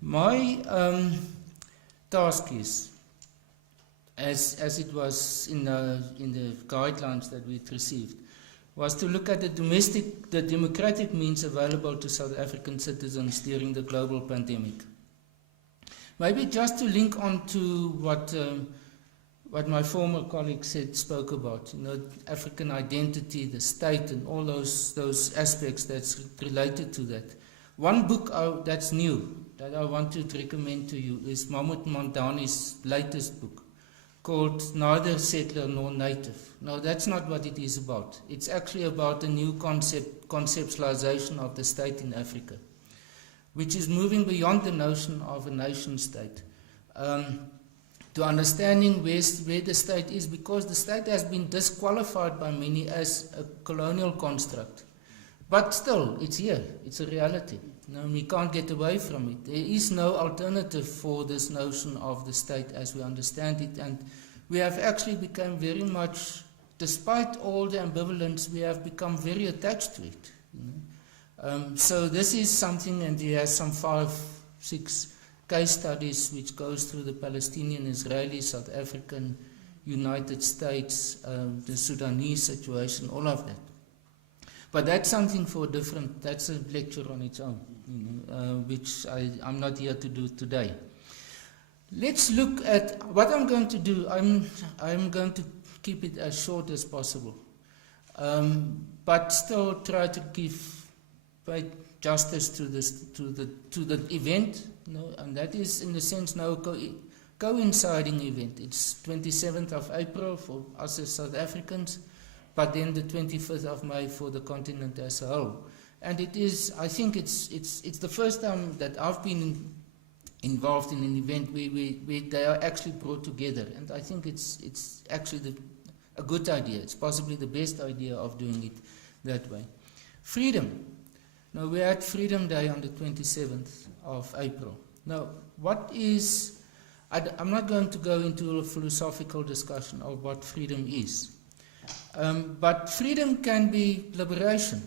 My task is, as it was in the guidelines that we'd received, was to look at the democratic means available to South African citizens during the global pandemic. Maybe just to link on to what my former colleague spoke about, African identity, the state, and all those aspects that's related to that. One book that's new that I want to recommend to you is Mahmoud Mamdani's latest book called Neither Settler Nor Native. No, that's not what it is about. It's actually about a new conceptualization of the state in Africa, which is moving beyond the notion of a nation state. To understanding where the state is, because the state has been disqualified by many as a colonial construct. But still, it's here. It's a reality. We can't get away from it. There is no alternative for this notion of the state as we understand it. And we have actually become very much, despite all the ambivalence, we have become very attached to it. So this is something, and he has some 5-6 case studies which goes through the Palestinian, Israeli, South African, United States, the Sudanese situation, all of that. But that's something for that's a lecture on its own, which I'm not here to do today. Let's look at what I'm going to do. I'm going to keep it as short as possible, but still try to give justice to the event. And that is, in a sense, now coinciding event. It's 27th of April for us as South Africans, but then the 25th of May for the continent as a whole. And it is, I think it's the first time that I've been involved in an event where they are actually brought together. And I think it's actually a good idea. It's possibly the best idea of doing it that way. Freedom. Now, we had Freedom Day on the 27th of April. Now, I'm not going to go into a philosophical discussion of what freedom is. But freedom can be liberation.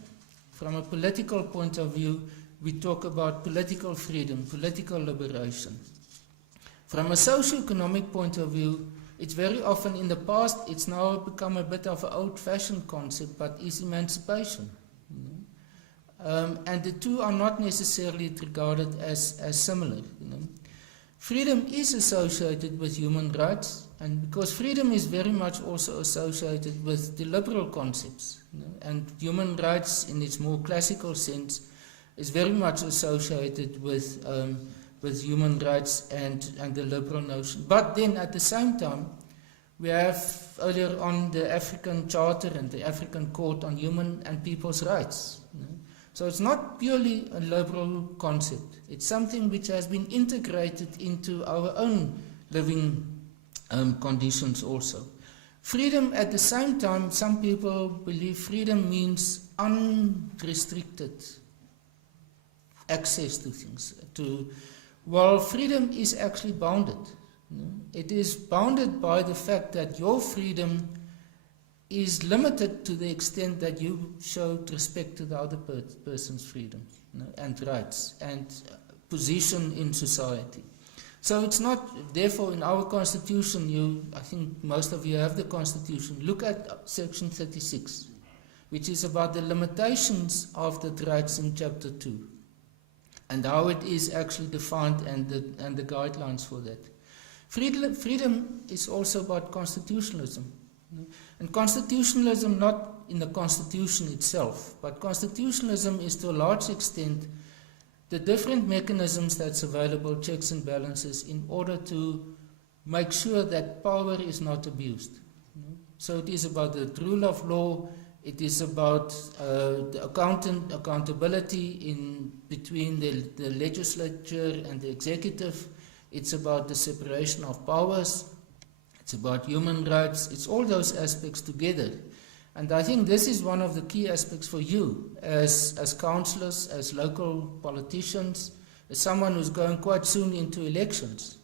From a political point of view, we talk about political freedom, political liberation. From a socio-economic point of view, it's very often in the past, it's now become a bit of an old-fashioned concept, but is emancipation. And the two are not necessarily regarded as similar. Freedom is associated with human rights, and because freedom is very much also associated with the liberal concepts, and human rights in its more classical sense is very much associated with human rights and the liberal notion. But then at the same time, we have earlier on the African Charter and the African Court on Human and People's Rights. So it's not purely a liberal concept. It's something which has been integrated into our own living conditions also. Freedom, at the same time, some people believe freedom means unrestricted access to things. While freedom is actually bounded. It is bounded by the fact that your freedom is limited to the extent that you showed respect to the other person's freedom and rights and position in society. So it's not, therefore, in our constitution, I think most of you have the constitution. Look at section 36, which is about the limitations of the rights in chapter 2, and how it is actually defined and the guidelines for that. Freedom is also about constitutionalism. And constitutionalism, not in the constitution itself, but constitutionalism is to a large extent the different mechanisms that's available, checks and balances, in order to make sure that power is not abused. So it is about the rule of law, it is about the accountability in between the legislature and the executive, it's about the separation of powers, it's about human rights, it's all those aspects together. And I think this is one of the key aspects for you as councillors, as local politicians, as someone who's going quite soon into elections,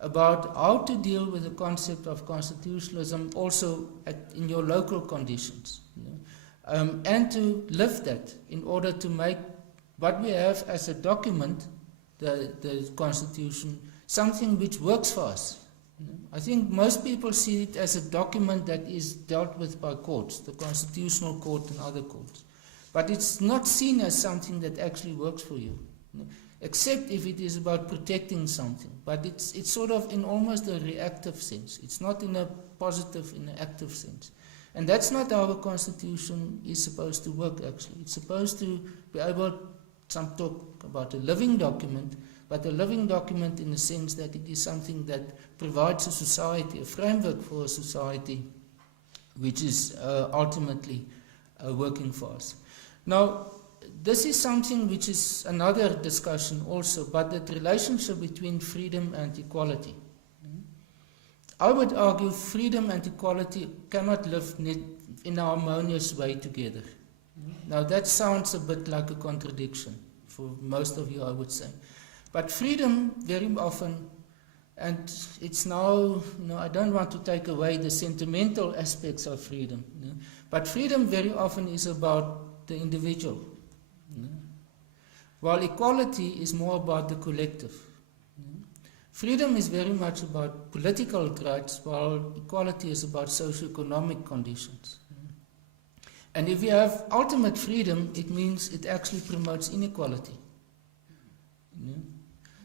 about how to deal with the concept of constitutionalism also in your local conditions, and to live that in order to make what we have as a document, the Constitution, something which works for us. I think most people see it as a document that is dealt with by courts, the Constitutional Court and other courts. But it's not seen as something that actually works for you, except if it is about protecting something. But it's sort of in almost a reactive sense. It's not in a positive, in an active sense. And that's not how a Constitution is supposed to work, actually. It's supposed to be able, some talk about a living document, but a living document in the sense that it is something that provides a society, a framework for a society, which is ultimately working for us. Now, this is something which is another discussion also, but the relationship between freedom and equality. I would argue freedom and equality cannot live in a harmonious way together. Now, that sounds a bit like a contradiction for most of you, I would say. But freedom, very often, and it's now, I don't want to take away the sentimental aspects of freedom, but freedom very often is about the individual, while equality is more about the collective. Freedom is very much about political rights, while equality is about socio-economic conditions. And if you have ultimate freedom, it means it actually promotes inequality.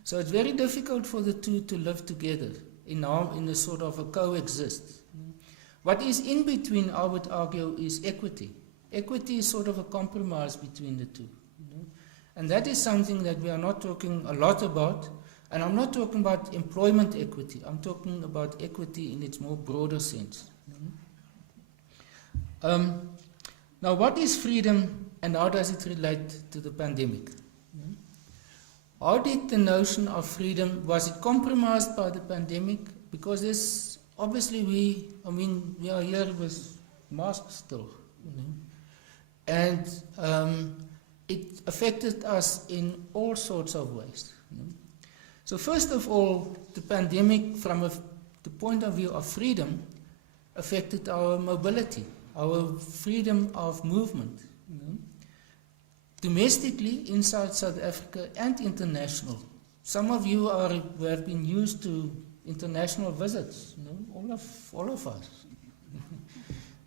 So it's very difficult for the two to live together in a sort of a coexist. What is in between, I would argue, is equity. Equity is sort of a compromise between the two. And that is something that we are not talking a lot about. And I'm not talking about employment equity. I'm talking about equity in its more broader sense. Now, what is freedom and how does it relate to the pandemic? How did the notion of freedom, was it compromised by the pandemic? Because there's, obviously we are here with masks still. And it affected us in all sorts of ways. So first of all, the pandemic, from the point of view of freedom, affected our mobility, our freedom of movement. Domestically, inside South Africa and international. Some of you who have been used to international visits, all of us.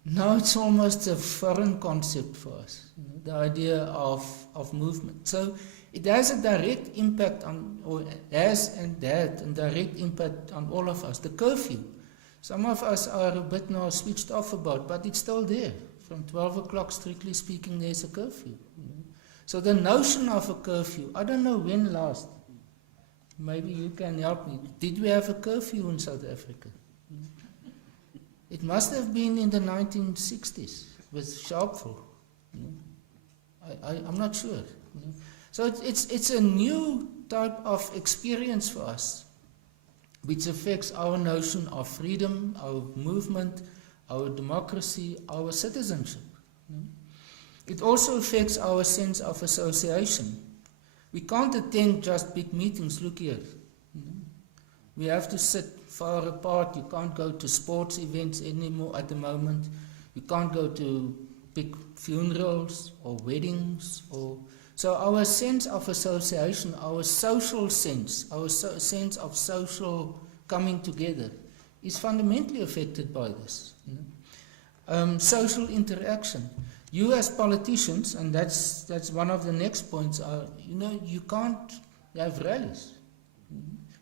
Now it's almost a foreign concept for us, the idea of movement. So it has a direct impact on, or has and had a direct impact on all of us. The curfew, some of us are a bit now switched off about, but it's still there. From 12 o'clock, strictly speaking, there's a curfew. So the notion of a curfew, I don't know when last, maybe you can help me. Did we have a curfew in South Africa? It must have been in the 1960s with Sharpeville. I'm not sure. So it's a new type of experience for us, which affects our notion of freedom, our movement, our democracy, our citizenship. It also affects our sense of association. We can't attend just big meetings, look here. We have to sit far apart. You can't go to sports events anymore at the moment. You can't go to big funerals or weddings. So our sense of association, our social sense, our sense of social coming together is fundamentally affected by this. Social interaction. You as politicians, and that's one of the next points, you can't have rallies.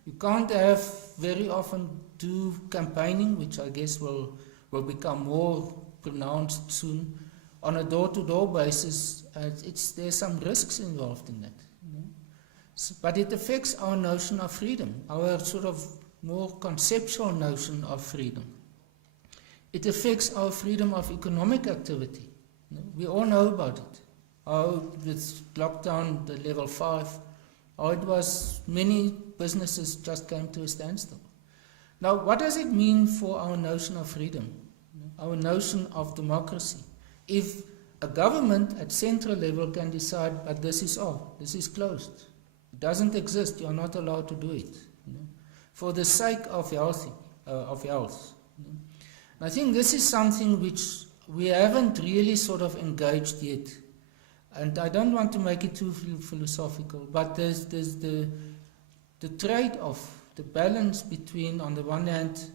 You can't have very often do campaigning, which I guess will become more pronounced soon, on a door-to-door basis. There's some risks involved in that. But it affects our notion of freedom, our sort of more conceptual notion of freedom. It affects our freedom of economic activity. We all know about it. How with lockdown, the level 5, how it was many businesses just came to a standstill. Now, what does it mean for our notion of freedom, our notion of democracy? If a government at central level can decide, but this is off, this is closed, it doesn't exist, you are not allowed to do it, for the sake of health. I think this is something which we haven't really sort of engaged yet. And I don't want to make it too philosophical, but there's the trade-off, the balance between, on the one hand,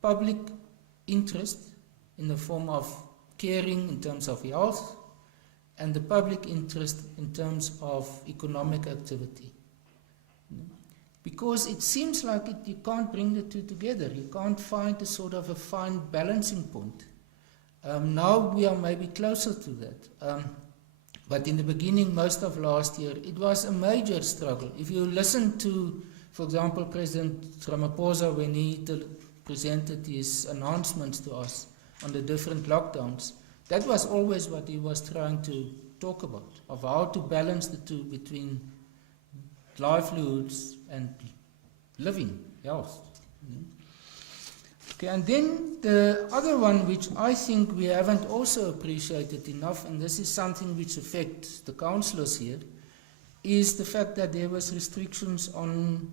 public interest in the form of caring in terms of health, and the public interest in terms of economic activity. Because it seems like you can't bring the two together. You can't find a sort of a fine balancing point. Now we are maybe closer to that. But in the beginning, most of last year, it was a major struggle. If you listen to, for example, President Ramaphosa, when he presented his announcements to us on the different lockdowns, that was always what he was trying to talk about, of how to balance the two between livelihoods and living, health. Okay, and then the other one which I think we haven't also appreciated enough, and this is something which affects the councillors here, is the fact that there was restrictions on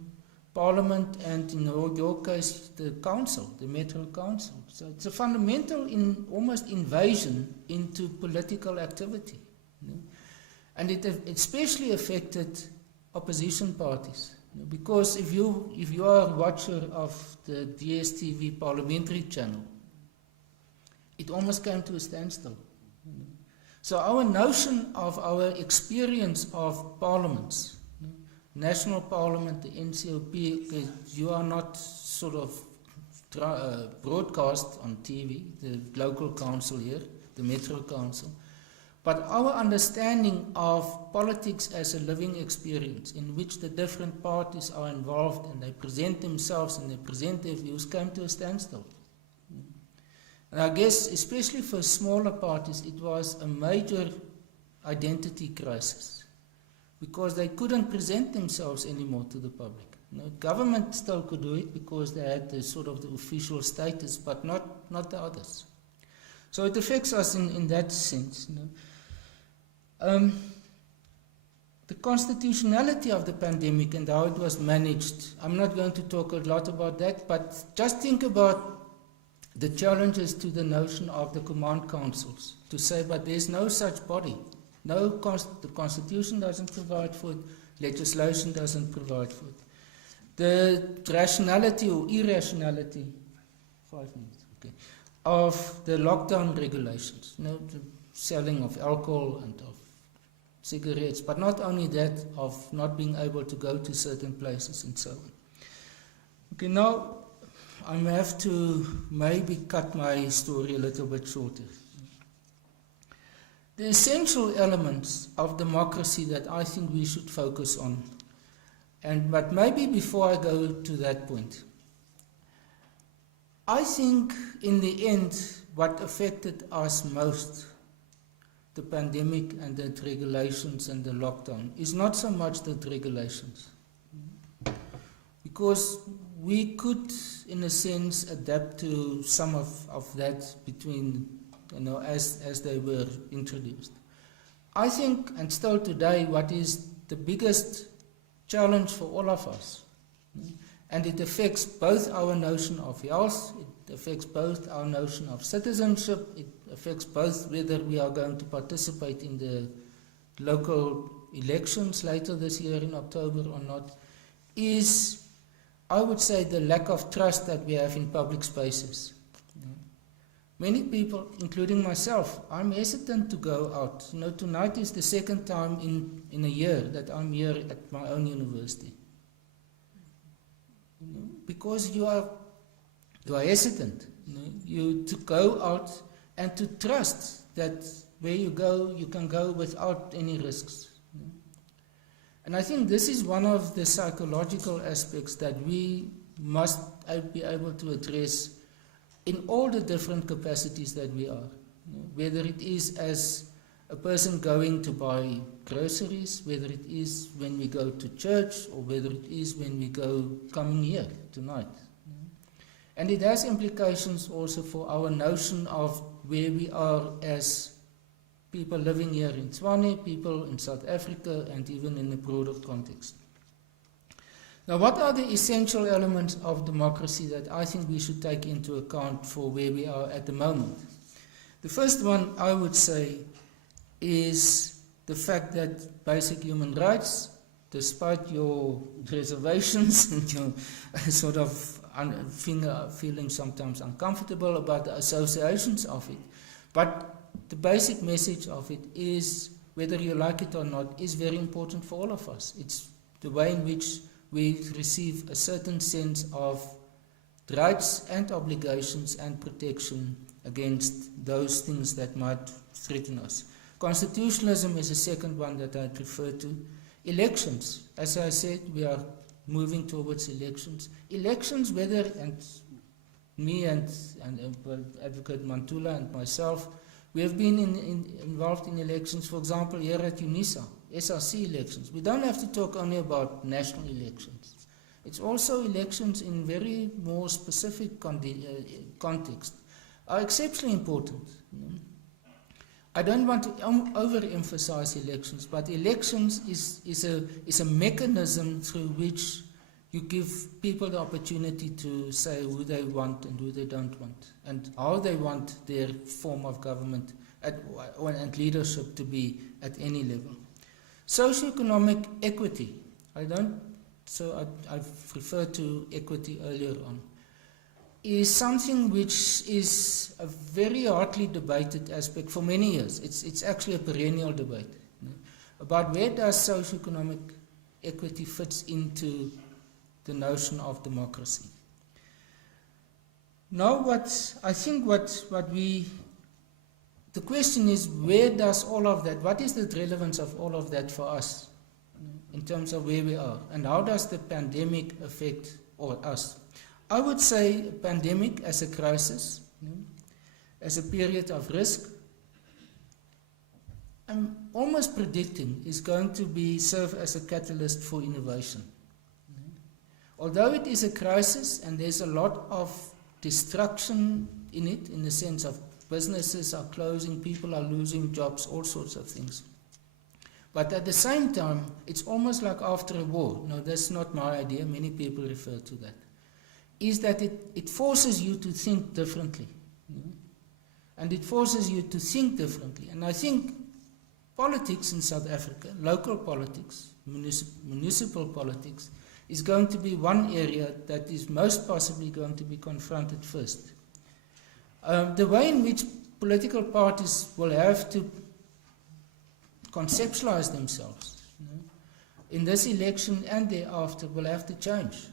Parliament and, in your case, the council, the Metro Council. So it's a fundamental, almost invasion into political activity. And it especially affected opposition parties. Because if you are a watcher of the DSTV parliamentary channel, it almost came to a standstill. So our notion of our experience of parliaments, national parliament, the NCOP, you are not sort of broadcast on TV, the local council here, the Metro Council, but our understanding of politics as a living experience in which the different parties are involved and they present themselves and they present their views came to a standstill. And I guess, especially for smaller parties, it was a major identity crisis because they couldn't present themselves anymore to the public. Government still could do it because they had the sort of the official status, but not the others. So it affects us in that sense. The constitutionality of the pandemic and how it was managed, I'm not going to talk a lot about that, but just think about the challenges to the notion of the command councils, to say, but there's no such body. The Constitution doesn't provide for it, legislation doesn't provide for it. The rationality or irrationality, 5 minutes, okay, of the lockdown regulations, the selling of alcohol and of cigarettes, but not only that, of not being able to go to certain places and so on. Okay, now I may have to maybe cut my story a little bit shorter. The essential elements of democracy that I think we should focus on, but maybe before I go to that point, I think in the end what affected us most, the pandemic and the regulations and the lockdown, is not so much the regulations. Because we could, in a sense, adapt to some of that between, as they were introduced. I think, and still today, what is the biggest challenge for all of us, and it affects both our notion of health, it affects both our notion of citizenship, it affects both whether we are going to participate in the local elections later this year in October or not, is, I would say, the lack of trust that we have in public spaces. Many people, including myself, I'm hesitant to go out. You know, tonight is the second time in a year that I'm here at my own university. You know, because you are hesitant. You to go out and to trust that where you go, you can go without any risks. And I think this is one of the psychological aspects that we must be able to address in all the different capacities that we are. Whether it is as a person going to buy groceries, whether it is when we go to church, or whether it is when we go coming here tonight. And it has implications also for our notion of where we are as people living here in Tshwane, people in South Africa, and even in a broader context. Now, what are the essential elements of democracy that I think we should take into account for where we are at the moment? The first one, I would say, is the fact that basic human rights, despite your reservations and your sort of feeling sometimes uncomfortable about the associations of it, but the basic message of it is, whether you like it or not, is very important for all of us. It's the way in which we receive a certain sense of rights and obligations and protection against those things that might threaten us. Constitutionalism is a second one that I refer to. Elections, as I said, we are moving towards elections. Elections, whether, and me and Advocate Mantula and myself, we have been involved in elections, for example, here at UNISA, SRC elections. We don't have to talk only about national elections. It's also elections in very more specific context are exceptionally important. I don't want to overemphasize elections, but elections is a mechanism through which you give people the opportunity to say who they want and who they don't want, and how they want their form of government and leadership to be at any level. Socioeconomic equity, I've referred to equity earlier on, is something which is a very hotly debated aspect for many years. It's actually a perennial debate about where does socioeconomic equity fits into the notion of democracy. Now the question is, where does all of that, what is the relevance of all of that for us in terms of where we are, and how does the pandemic affect us? I would say a pandemic as a crisis, as a period of risk, I'm almost predicting is going to serve as a catalyst for innovation. Although it is a crisis and there's a lot of destruction in it, in the sense of businesses are closing, people are losing jobs, all sorts of things. But at the same time, it's almost like after a war. No, that's not my idea, many people refer to that. Is that it forces you to think differently. And it forces you to think differently. And I think politics in South Africa, local politics, municipal politics, is going to be one area that is most possibly going to be confronted first. The way in which political parties will have to conceptualize themselves in this election and thereafter will have to change.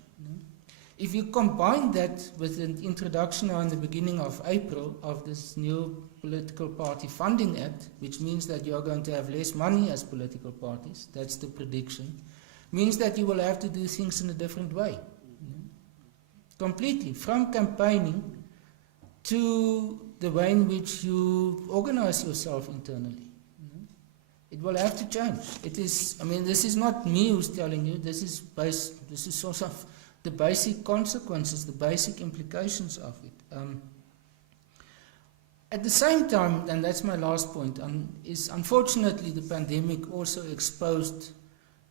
If you combine that with an introduction now in the beginning of April of this new Political Party Funding Act, which means that you are going to have less money as political parties, that's the prediction, means that you will have to do things in a different way. Completely, from campaigning to the way in which you organize yourself internally. It will have to change. It is, this is not me who's telling you, this is sort of the basic consequences, the basic implications of it. At the same time, and that's my last point, is unfortunately the pandemic also exposed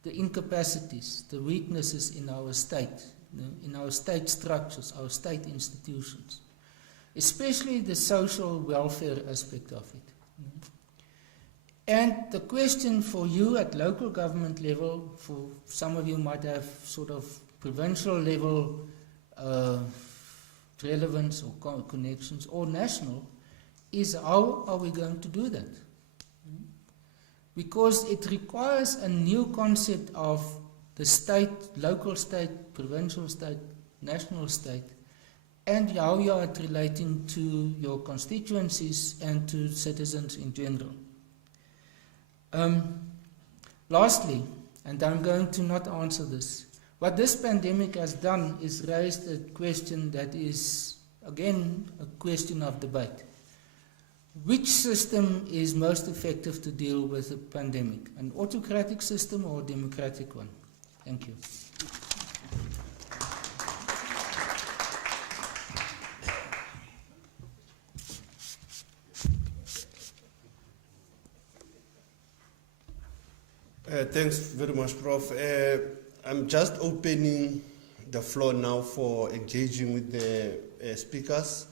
the incapacities, the weaknesses in our state, in our state structures, our state institutions, especially the social welfare aspect of it. And the question for you at local government level, for some of you might have sort of provincial level relevance or connections, or national, is how are we going to do that? Because it requires a new concept of the state, local state, provincial state, national state, and how you are relating to your constituencies and to citizens in general. Lastly, and I'm going to not answer this, what this pandemic has done is raised a question that is, again, a question of debate. Which system is most effective to deal with a pandemic? An autocratic system or a democratic one? Thank you. Thanks very much, Prof. I'm just opening the floor now for engaging with the speakers.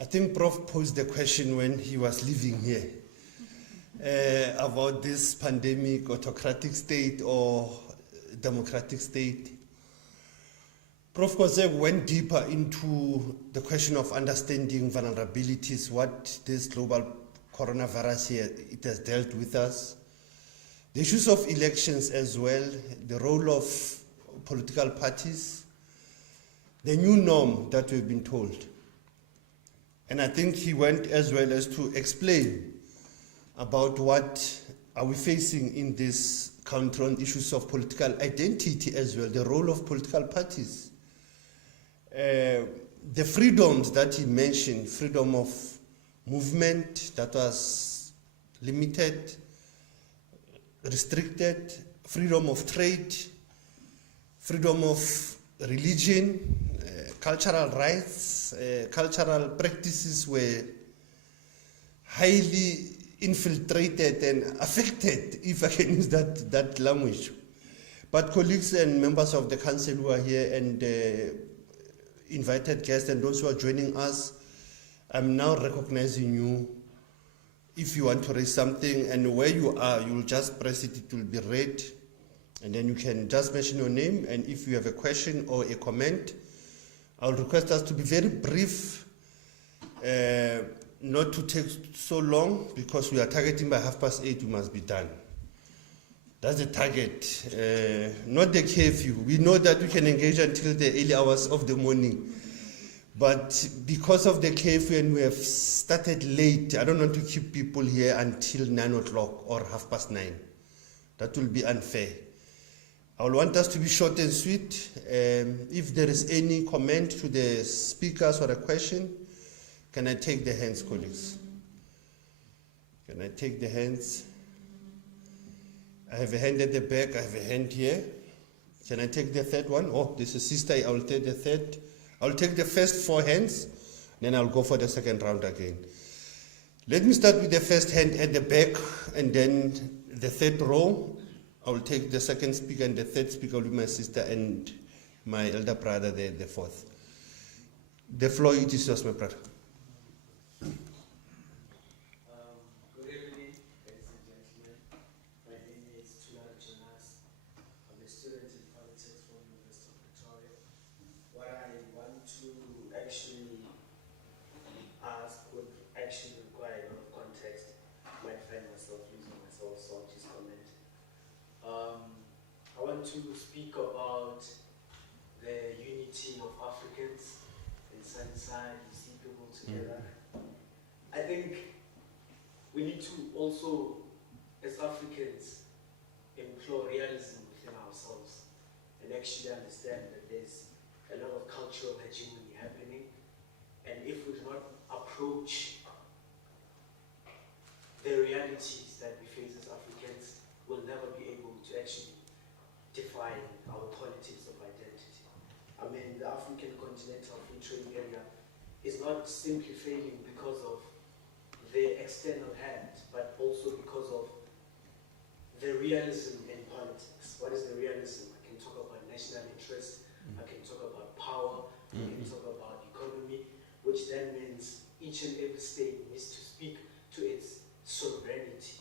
I think Prof posed the question when he was living here about this pandemic, autocratic state or democratic state. Prof Kosek went deeper into the question of understanding vulnerabilities, what this global coronavirus here, it has dealt with us. The issues of elections as well, the role of political parties, the new norm that we've been told. And I think he went as well as to explain about what are we facing in this country on issues of political identity as well, the role of political parties. The freedoms that he mentioned, freedom of movement that was limited, restricted, freedom of trade, freedom of religion, cultural rights, cultural practices were highly infiltrated and affected, if I can use that language. But colleagues and members of the council who are here and invited guests and those who are joining us, I'm now recognizing you. If you want to raise something and where you are, you will just press it, it will be read, and then you can just mention your name, and if you have a question or a comment, I'll request us to be very brief, not to take so long, because we are targeting by 8:30, we must be done. That's the target, not the curfew. We know that we can engage until the early hours of the morning. But because of the curfew and we have started late, I don't want to keep people here until 9 o'clock or 9:30. That will be unfair. I will want us to be short and sweet. If there is any comment to the speakers or a question, can I take the hands, colleagues? Can I take the hands? I have a hand at the back, I have a hand here. Can I take the third one? Oh, this is sister, I will take the third. I'll take the first 4 hands, then I'll go for the second round again. Let me start with the first hand at the back, and then the third row. I'll take the second speaker, and the third speaker will be my sister and my elder brother, the fourth. The floor it is yours, my brother. Good evening, ladies and gentlemen. My name is Tulare Jonas. I'm a student in politics from the University of Pretoria. What I want to actually ask would actually require a lot of context. I might find myself using myself, so I'll just comment. I want to speak about the unity of Africans in Sunnyside. We see people together. I think we need to also, as Africans, employ realism within ourselves and actually understand that there's a lot of cultural hegemony happening, and if we do not approach the realities that we face as Africans, we'll never be able to actually define our politics of identity. I mean, the African continental free trade area is not simply failing because of the external hand, but also because of the realism in politics. What is the realism? I can talk about national interest, I can talk about power, I can talk about economy, which then means each and every state needs to speak to its sovereignty.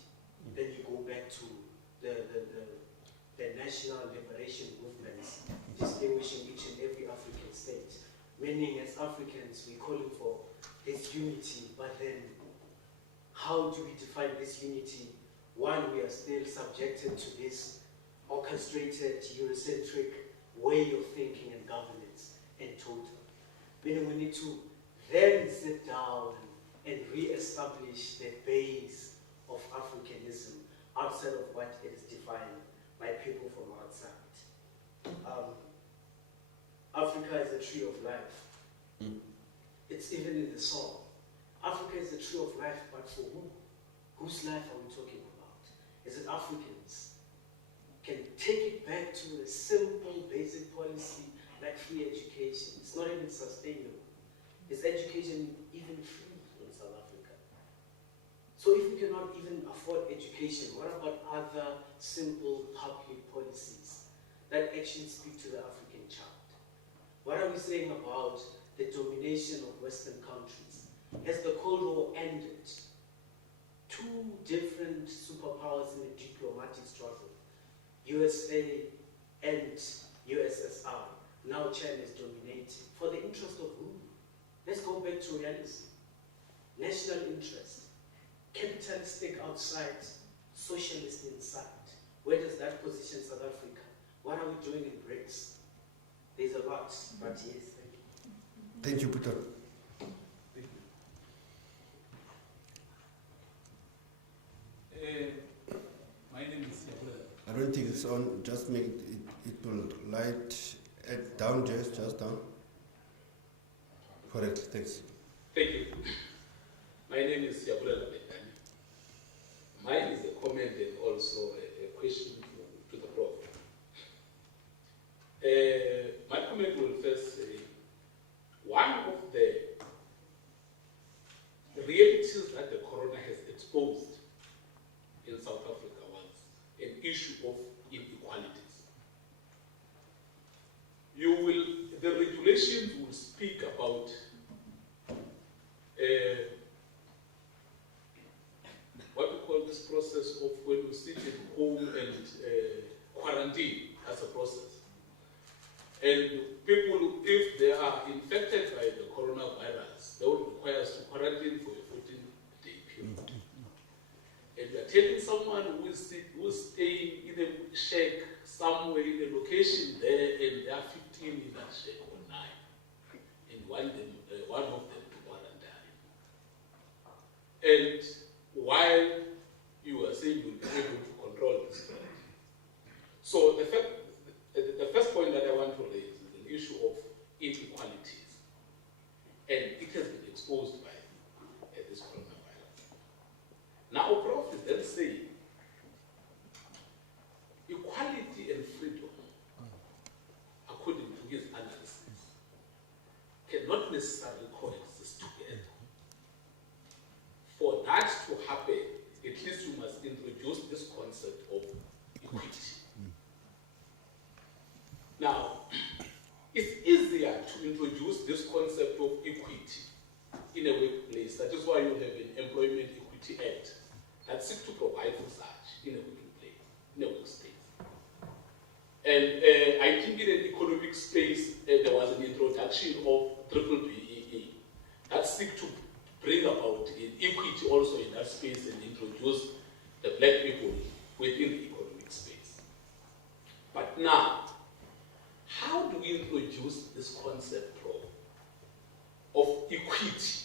meaning as Africans we're calling for this unity, but then how do we define this unity? One, we are still subjected to this orchestrated, Eurocentric way of thinking and governance in total. Meaning we need to then sit down and re-establish the base of Africanism outside of what it is defined by people from outside. Africa is a tree of life. It's even in the song. Africa is a tree of life, but for who? Whose life are we talking about? Is it Africans? Can take it back to a simple, basic policy like free education. It's not even sustainable. Is education even free in South Africa? So if we cannot even afford education, what about other simple public policies that actually speak to the African child? What are we saying about the domination of Western countries? Has the Cold War ended? Two different superpowers in the diplomatic struggle, USA and USSR. Now China is dominating. For the interest of who? Let's go back to realism. National interest. Capitalistic outside, socialist inside. Where does that position South Africa? What are we doing in BRICS? There's a lot, but yes, thank you. Thank you, Peter. My name is Yabula. I don't think it's on. Just make it will light it down, just down. Correct. Thanks. Thank you. My name is Yabula Labetani. Mine is a comment and also a question to the Prof. My comment will first say, one of the realities that the corona has exposed in South Africa was an issue of inequalities. The regulations will speak about what we call this process of when you sit at home and quarantine as a process. And people, if they are infected by the coronavirus, they will require us to quarantine for a 14-day period. And you are telling someone who is staying in a shack somewhere in a location there, and there are 15 in that shack or 9, and one of them to quarantine. And while you are saying you'll be able to control this spread. So the first point that I want to raise is an issue of inequalities, and it has been exposed by this coronavirus. Now, Prof is then saying equality and freedom, according to his analysis, cannot necessarily coexist together. For that to happen, at least you must introduce this concept of equity. Now, it's easier to introduce this concept of equity in a workplace. That is why you have an Employment Equity Act that seeks to provide for such in a working place, in a workspace. And I think in an economic space, there was an introduction of BBBEE that seeks to bring about equity also in that space and introduce the black people within the economic space. But now, how do we introduce this concept, Prof, of equity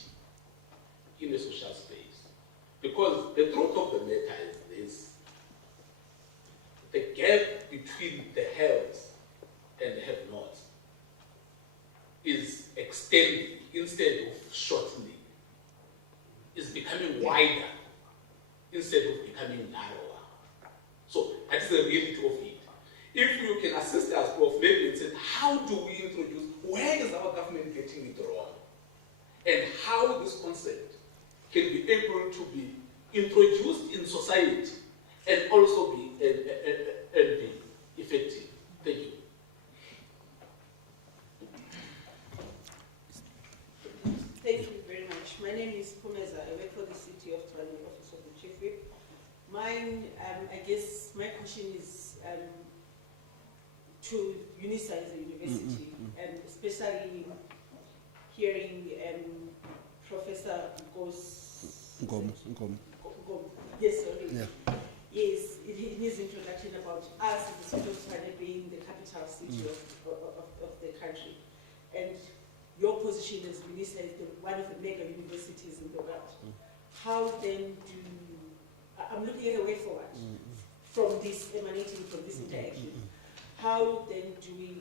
in a social space? Because the truth of the matter is this: the gap between the haves and the have-nots is extending instead of shortening. It's becoming wider instead of becoming narrower. So that's the reality of it. If you can assist us, Prof, maybe and say, how do we introduce, where is our government getting it wrong? And how this concept can be able to be introduced in society and also be effective. Thank you. Thank you very much. My name is Pumeza. I work for the City of Tshwane, Office of the Chief Whip. Mine, I guess my question is to UNISA as a university, and especially hearing Professor Ngom. Yes, sorry. Yeah. Yes, in his introduction about us, the city of Tshwane being the capital city of the country. And your position as minister is one of the mega universities in the world. How then I'm looking at a way forward from this, emanating from this interaction. How then do we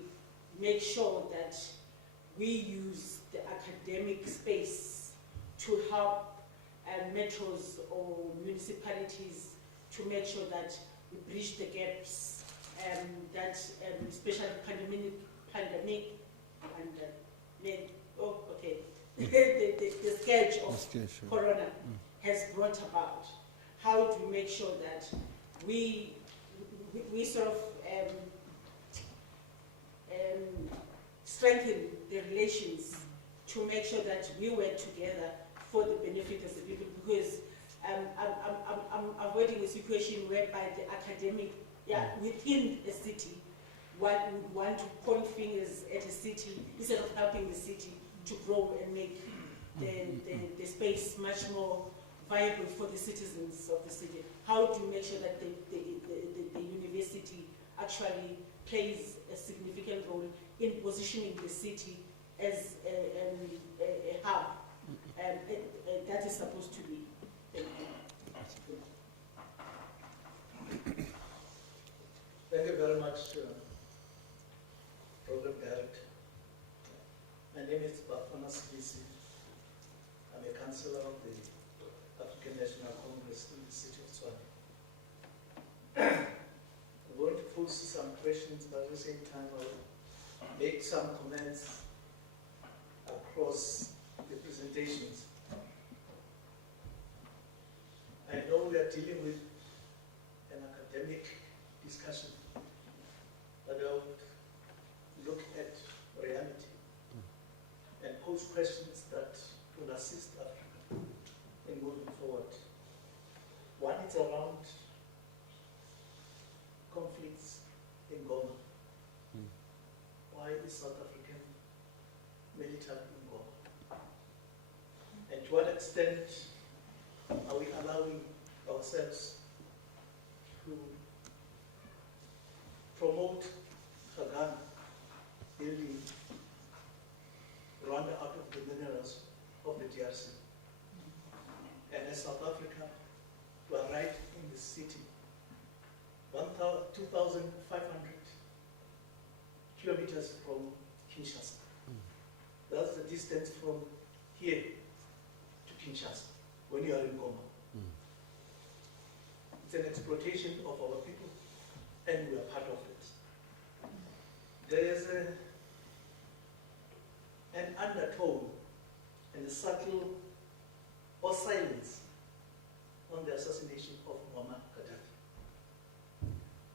make sure that we use the academic space to help metros or municipalities to make sure that we bridge the gaps that especially pandemic the scourge of corona has brought about. How do we make sure that we sort of strengthen the relations to make sure that we work together for the benefit of the people? Because I'm avoiding a situation whereby the academic, within a city, would want to point fingers at a city instead of helping the city to grow and make the space much more viable for the citizens of the city. How do you make sure that the university actually plays a significant role in positioning the city as a hub that is supposed to be? Thank you very much, Program Director. My name is Bafana Sibisi. I'm a councillor of the African National Congress in the city of Tshwane. I'm going to pose some questions, but at the same time I'll make some comments across the presentations. I know we are dealing with an academic discussion, but I would look at reality and pose questions that will assist Africa in moving forward. One is around conflicts in Goma. Why is South African military in Goma? And to what extent are we allowing ourselves to promote Kagame building Rwanda out of the minerals of the DRC? And as South Africa, we are right in the city, 2,500 kilometers from Kinshasa. That's the distance from here to Kinshasa when you are in Goma. It's an exploitation of our people, and we are part of it. There is an undertone and a subtle or silence on the assassination of Muammar Gaddafi.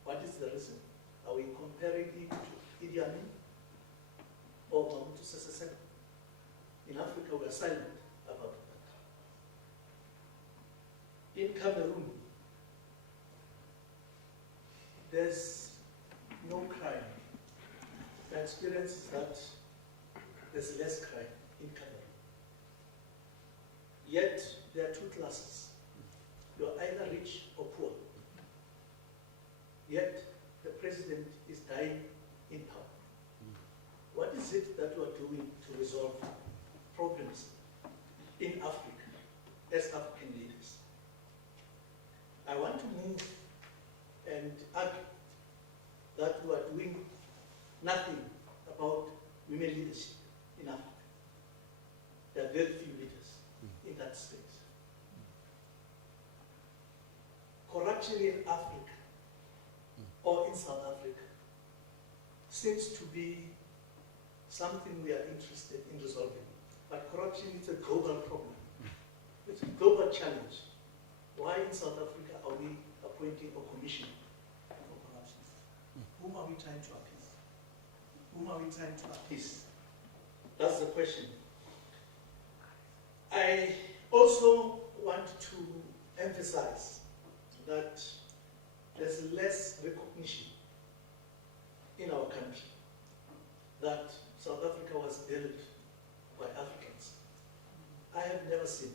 What is the reason? Are we comparing it to Idi Amin or Mobutu Sese Seko? In Africa, we are silent about that. In Cameroon, there's no crime. My experience is that there's less crime in Cameroon. Yet, there are two classes. You're either rich or poor. Yet, the president is dying in power. What is it that we are doing to resolve problems in Africa as African leaders? I want to move and argue that we are doing nothing about women leadership in Africa. There are very few leaders in that space. Corruption in Africa or in South Africa seems to be something we are interested in resolving. But corruption is a global problem. It's a global challenge. Why in South Africa are we appointing a commission for corruption? Whom are we trying to appease? Whom are we trying to appease? That's the question. I also want to emphasize that there's less recognition in our country that South Africa was built by Africans. I have never seen,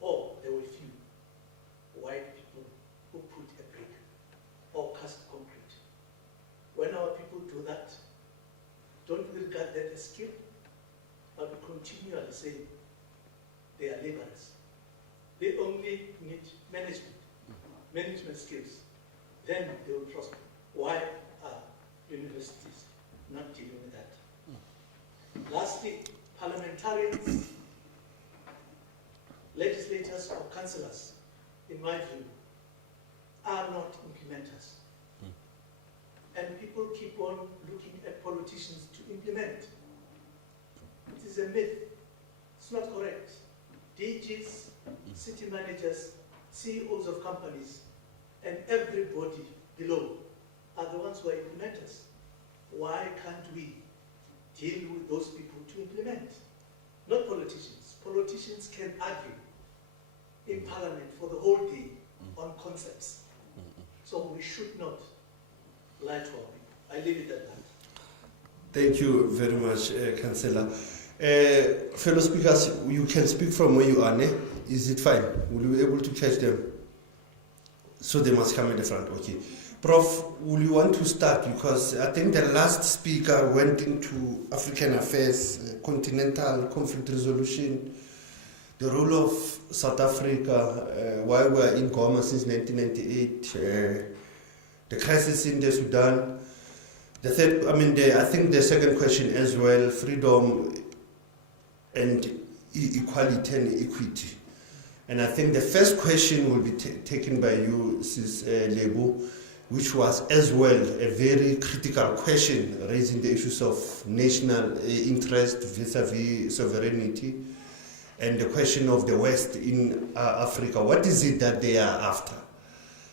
or there were few, white people who put a brick or cast concrete. When our people do that, don't we regard that as skill? But we continually say they are laborers. They only need management skills. Then they will prosper. Why are universities not dealing with that? Lastly, parliamentarians, legislators or councillors, in my view, are not implementers. And people keep on looking at politicians to implement. It is a myth. It's not correct. DGs, city managers, CEOs of companies, and everybody below are the ones who are implementers. Why can't we deal with those people to implement? Not politicians. Politicians can argue in parliament for the whole day on concepts. So we should not lie to our people. I leave it at that. Thank you very much, Councillor. Fellow speakers, you can speak from where you are, ne? Is it fine? Will you be able to catch them? So they must come in the front, okay. Prof, will you want to start? Because I think the last speaker went into African affairs, continental conflict resolution, the role of South Africa, why we're in Goma since 1998, the crisis in the Sudan. The third, I think the second question as well, freedom and equality and equity. And I think the first question will be taken by you, Ms. Lebo, which was as well a very critical question, raising the issues of national interest vis-a-vis sovereignty, and the question of the West in Africa. What is it that they are after?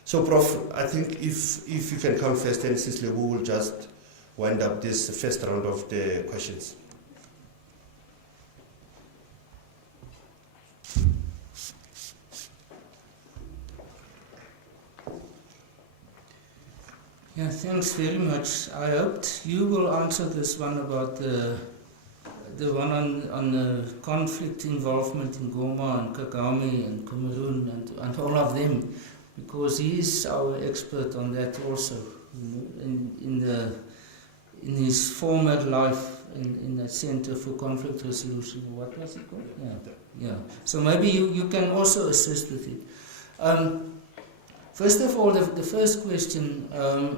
So, Prof, I think if you can come first, and Ms. Lebo will just wind up this first round of the questions. Yeah, thanks very much. I hoped you will answer this one about the one on the conflict involvement in Goma and Kagame and Cameroon and all of them, because he is our expert on that also. In his former life in the Center for Conflict Resolution. What was it called? Yeah. So maybe you can also assist with it. First of all, the first question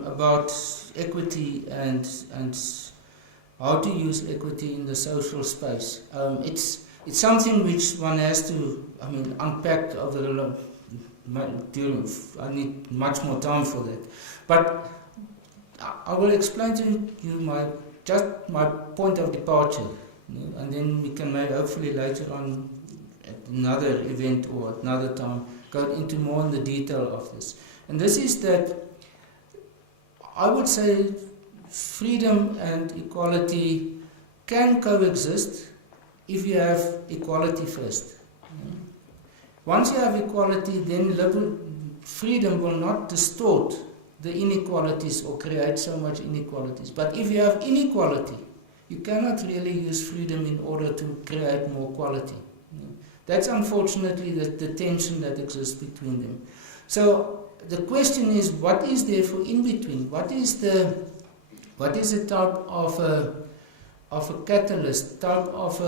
about equity and how to use equity in the social space. It's something which one has to unpack over the long. I need much more time for that, but I will explain to you my point of departure, and then we can maybe hopefully later on at another event or at another time go into more in the detail of this. And this is that I would say freedom and equality can coexist if you have equality first. Once you have equality, then freedom will not distort the inequalities or create so much inequalities. But if you have inequality, you cannot really use freedom in order to create more quality. That's unfortunately the tension that exists between them. So the question is, what is there for in between? What is the type of a catalyst, type of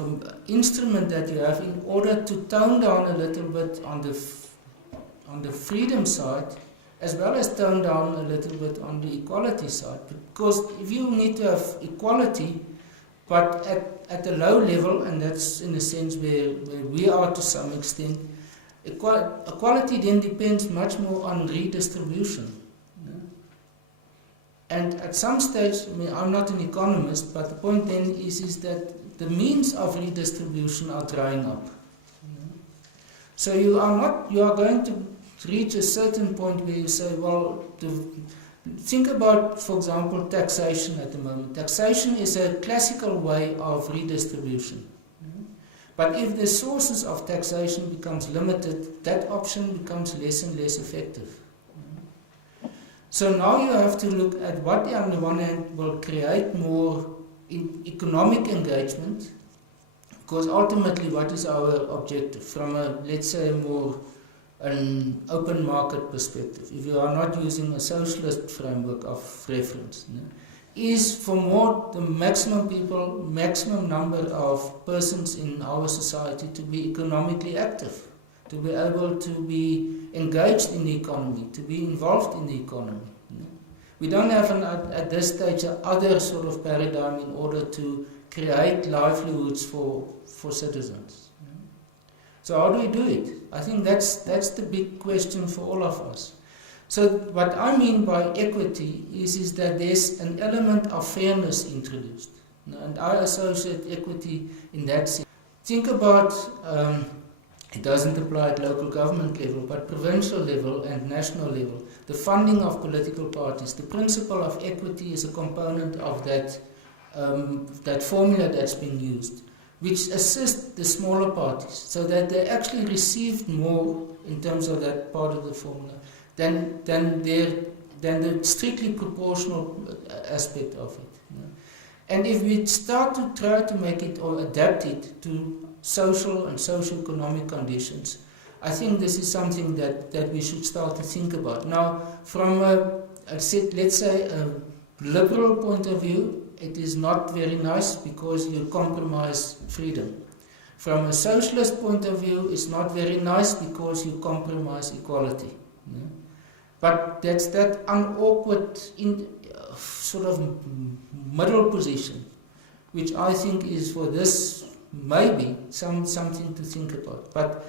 an instrument that you have in order to tone down a little bit on the freedom side, as well as tone down a little bit on the equality side? Because if you need to have equality, but at a low level, and that's in a sense where we are to some extent, equality then depends much more on redistribution. And at some stage, I'm not an economist, but the point then is that the means of redistribution are drying up. So you are going to reach a certain point where you say, well, think about, for example, taxation at the moment. Taxation is a classical way of redistribution. But if the sources of taxation becomes limited, that option becomes less and less effective. So now you have to look at what on the one hand will create more economic engagement, because ultimately what is our objective from a, let's say, more an open market perspective, if you are not using a socialist framework of reference, is for more the maximum people, maximum number of persons in our society to be economically active, to be able to be engaged in the economy, to be involved in the economy. We don't have at this stage other sort of paradigm in order to create livelihoods for citizens. So how do we do it? I think that's the big question for all of us. So what I mean by equity is that there's an element of fairness introduced. And I associate equity in that sense. Think about, it doesn't apply at local government level, but provincial level and national level. The funding of political parties, the principle of equity is a component of that, that formula that's being used, which assists the smaller parties so that they actually received more in terms of that part of the formula than the strictly proportional aspect of it. And if we start to try to make it or adapt it to social and socio-economic conditions, I think this is something that we should start to think about. Now, from let's say a liberal point of view, it is not very nice because you compromise freedom. From a socialist point of view, it's not very nice because you compromise equality. But that's that unawkward sort of middle position, which I think is for this maybe something to think about. But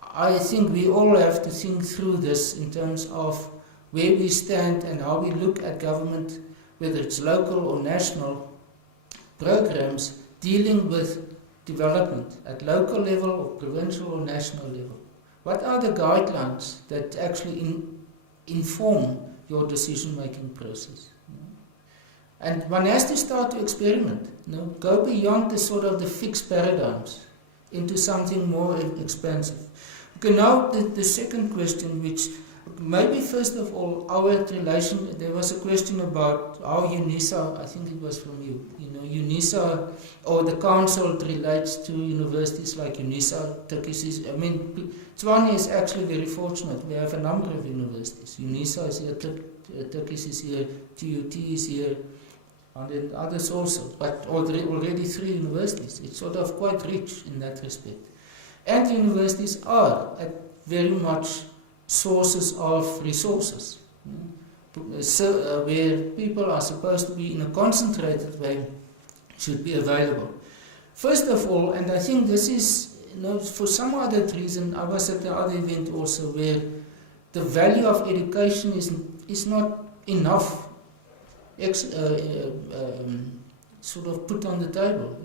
I think we all have to think through this in terms of where we stand and how we look at government, whether it's local or national programs dealing with development at local level or provincial or national level. What are the guidelines that actually inform your decision-making process? And one has to start to experiment, go beyond the sort of the fixed paradigms into something more expansive. Okay, now the second question, which maybe first of all, our relation, there was a question about how UNISA, I think it was from you, UNISA or the council relates to universities like UNISA, Turkish. I mean, Tshwane is actually very fortunate. We have a number of universities. UNISA is here, Turkish is here, TUT is here, and then others also, but already 3 universities. It's sort of quite rich in that respect. And universities are very much sources of resources, so, where people are supposed to be in a concentrated way should be available. First of all, and I think this is, for some other reason, I was at the other event also where the value of education is not enough sort of put on the table,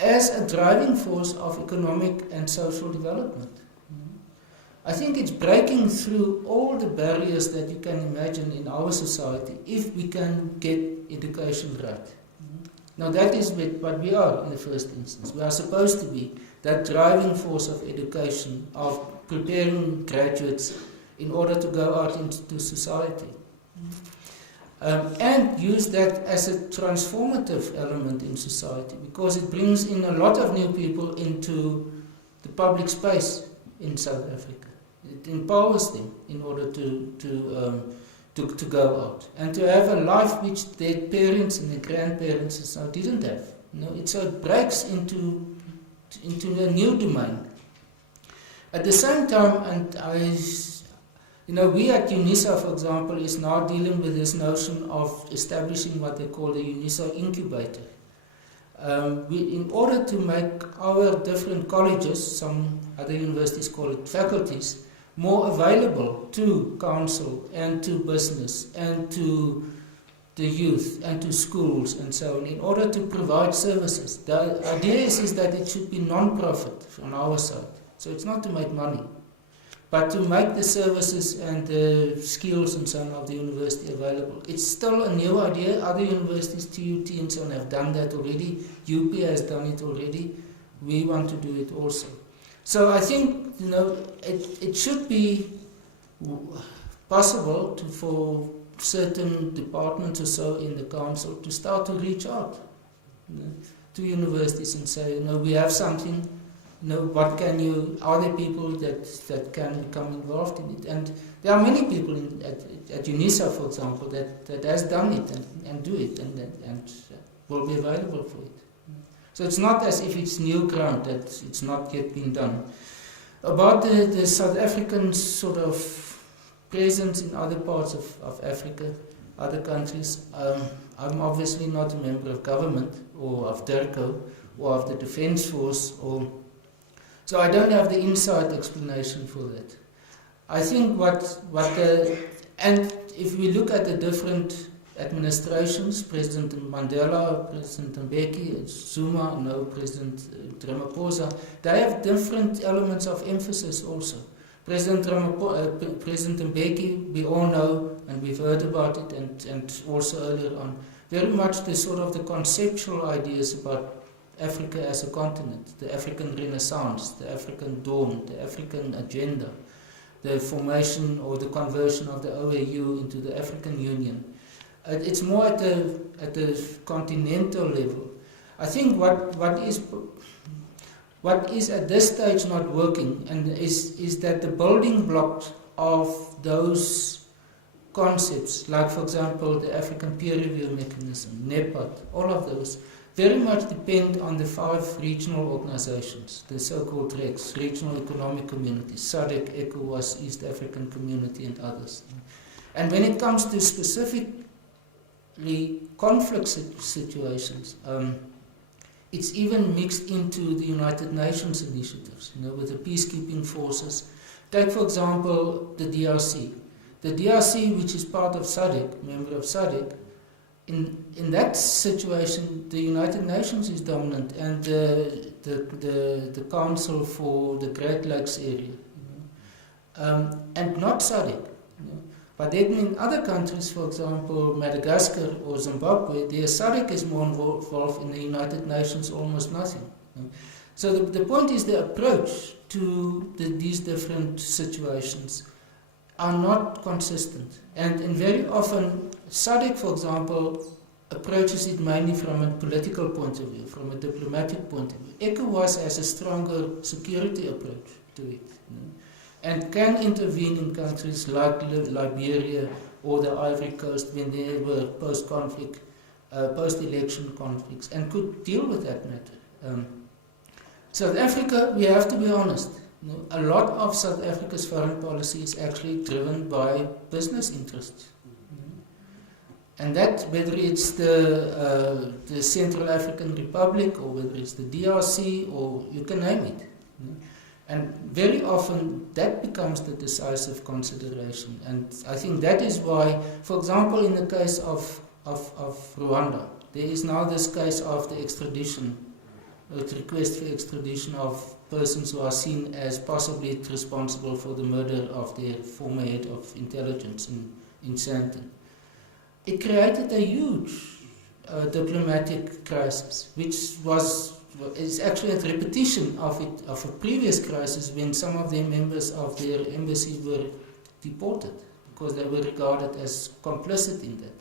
as a driving force of economic and social development. I think it's breaking through all the barriers that you can imagine in our society if we can get education right. Now that is what we are in the first instance. We are supposed to be that driving force of education, of preparing graduates in order to go out into society. And use that as a transformative element in society, because it brings in a lot of new people into the public space in South Africa. It empowers them in order to go out and to have a life which their parents and their grandparents didn't have. So it breaks into a new domain. At the same time, and we at UNISA, for example, is now dealing with this notion of establishing what they call the UNISA incubator. In order to make our different colleges, some other universities call it faculties, more available to council and to business and to the youth and to schools and so on, in order to provide services. The idea is that it should be non-profit from our side. So it's not to make money, but to make the services and the skills and so on of the university available. It's still a new idea. Other universities, TUT and so on, have done that already. UP has done it already. We want to do it also. So I think it should be possible certain departments or so in the council to start to reach out, to universities and say, we have something, what can you, are there people that can become involved in it? And there are many people at UNISA, for example, that has done it and do it and will be available for it. So it's not as if it's new ground, that it's not yet been done. About the South African sort of presence in other parts of Africa, other countries, I'm obviously not a member of government or of DERCO or of the Defence Force, so I don't have the inside explanation for that. I think and if we look at the different administrations, President Mandela, President Mbeki, Zuma, President Ramaphosa, they have different elements of emphasis also. President Mbeki, we all know, and we've heard about it, and also earlier on, very much the sort of the conceptual ideas about Africa as a continent, the African Renaissance, the African dawn, the African agenda, the formation or the conversion of the OAU into the African Union. It's more at the continental level. I think what is at this stage not working and is that the building blocks of those concepts, like for example the African Peer Review Mechanism, NEPAD, all of those, very much depend on the 5 regional organizations, the so-called RECs, Regional Economic Communities, SADC, ECOWAS, East African Community and others. And when it comes to specifically conflict situations, it's even mixed into the United Nations initiatives, with the peacekeeping forces. Take for example the DRC. The DRC, which is part of SADC, member of SADC, in that situation, the United Nations is dominant, and the Council for the Great Lakes area, and not SADC. But then in other countries, for example, Madagascar or Zimbabwe, the SADC is more involved in the United Nations, almost nothing. So the point is the approach to these different situations are not consistent, and very often SADC, for example, approaches it mainly from a political point of view, from a diplomatic point of view. ECOWAS has a stronger security approach to it, and can intervene in countries like Liberia or the Ivory Coast when there were post-conflict, post-election conflicts, and could deal with that matter. South Africa, we have to be honest, a lot of South Africa's foreign policy is actually driven by business interests. And that, whether it's the Central African Republic or whether it's the DRC or you can name it. And very often that becomes the decisive consideration. And I think that is why, for example, in the case of Rwanda, there is now this case of the extradition, the request for extradition of persons who are seen as possibly responsible for the murder of their former head of intelligence in Sandton. It created a huge diplomatic crisis, which is actually a repetition of a previous crisis when some of the members of their embassy were deported because they were regarded as complicit in that.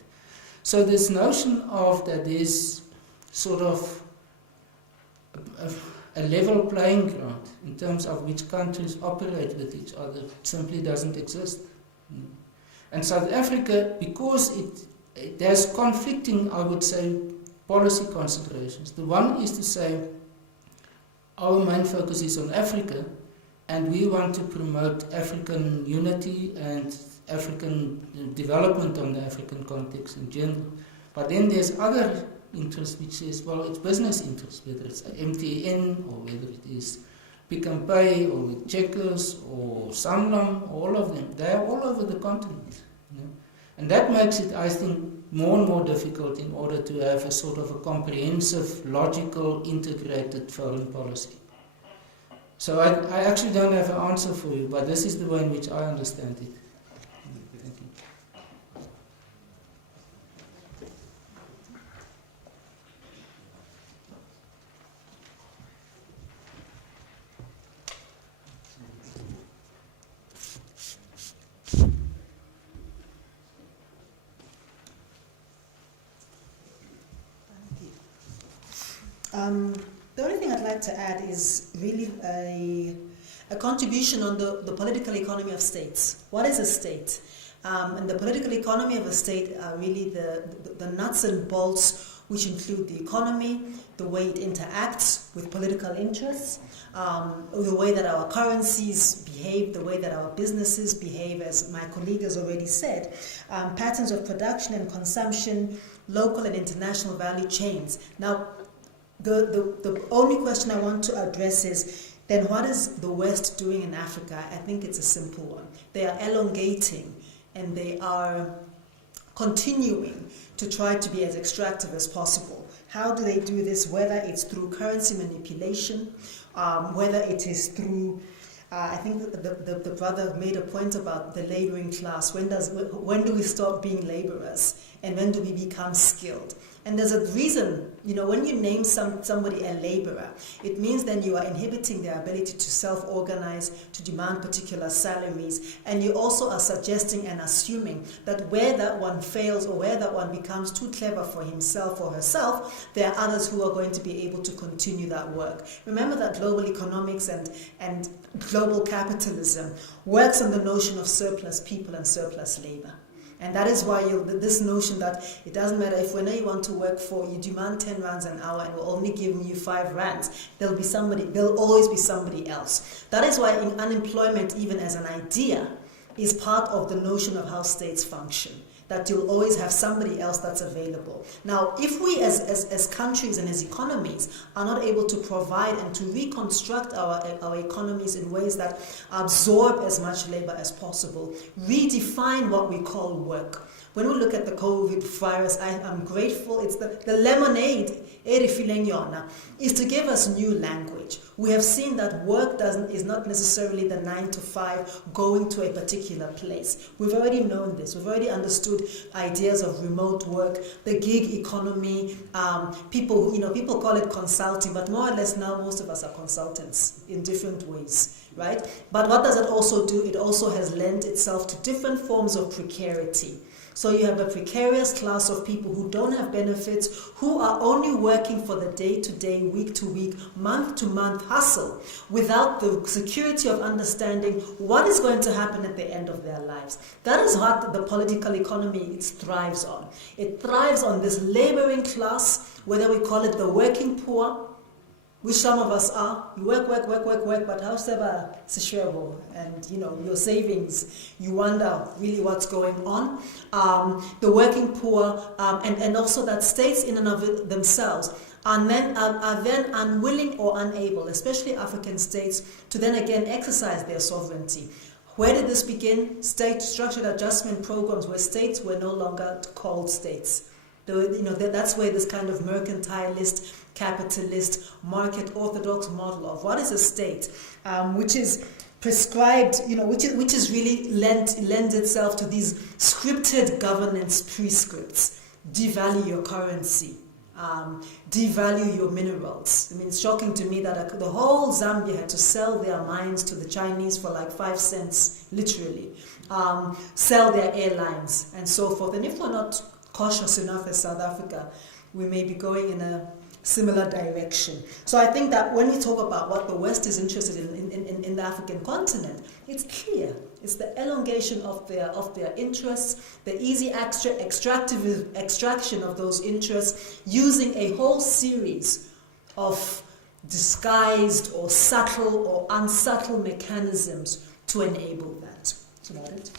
So this notion of that there's sort of a level playing ground in terms of which countries operate with each other simply doesn't exist. And South Africa, because it has conflicting, I would say, policy considerations. The one is to say our main focus is on Africa and we want to promote African unity and African development on the African context in general. But then there's other interest which says, well, it's business interest, whether it's MTN or whether it is Pick n Pay or with Checkers or Sanlam, all of them, they are all over the continent. And that makes it, I think, more and more difficult in order to have a sort of a comprehensive, logical, integrated foreign policy. So I actually don't have an answer for you, but this is the way in which I understand it. Thank you. The only thing I'd like to add is really a contribution on the political economy of states. What is a state? And the political economy of a state are really the nuts and bolts, which include the economy, the way it interacts with political interests, the way that our currencies behave, the way that our businesses behave, as my colleague has already said, patterns of production and consumption, local and international value chains. Now, the only question I want to address is, then what is the West doing in Africa? I think it's a simple one. They are elongating and they are continuing to try to be as extractive as possible. How do they do this? Whether it's through currency manipulation, whether it is through, I think the brother made a point about the laboring class. When do we stop being laborers? And when do we become skilled? And there's a reason, when you name somebody a laborer, it means then you are inhibiting their ability to self-organize, to demand particular salaries, and you also are suggesting and assuming that where that one fails or where that one becomes too clever for himself or herself, there are others who are going to be able to continue that work. Remember that global economics and global capitalism works on the notion of surplus people and surplus labor. And that is why this notion that it doesn't matter if whenever you want to work for, you demand 10 rands an hour and we're only giving you 5 rands, there'll always be somebody else. That is why unemployment, even as an idea, is part of the notion of how states function, that you'll always have somebody else that's available. Now, if we as countries and as economies are not able to provide and to reconstruct our economies in ways that absorb as much labor as possible, redefine what we call work. When we look at the COVID virus, I'm grateful. It's the lemonade, is to give us new language. We have seen that work is not necessarily the 9 to 5 going to a particular place. We've already known this. We've already understood ideas of remote work, the gig economy. People call it consulting, but more or less now most of us are consultants in different ways, right? But what does it also do? It also has lent itself to different forms of precarity. So you have a precarious class of people who don't have benefits, who are only working for the day-to-day, week-to-week, month-to-month hustle without the security of understanding what is going to happen at the end of their lives. That is what the political economy thrives on. It thrives on this laboring class, whether we call it the working poor, which some of us are. You work, but however, and your savings, you wonder really what's going on. The working poor, and also that states in and of themselves are then unwilling or unable, especially African states, to then again exercise their sovereignty. Where did this begin? State structured adjustment programs where states were no longer called states. That's where this kind of mercantilist, capitalist, market orthodox model of what is a state, which is prescribed, which is really lends itself to these scripted governance prescripts. Devalue your currency, devalue your minerals. I mean, it's shocking to me that the whole Zambia had to sell their mines to the Chinese for like 5 cents, literally, sell their airlines and so forth. And if we're not cautious enough as South Africa, we may be going in a similar direction. So I think that when we talk about what the West is interested in the African continent, it's clear. It's the elongation of their interests, the easy extraction of those interests, using a whole series of disguised or subtle or unsubtle mechanisms to enable that. That's about it.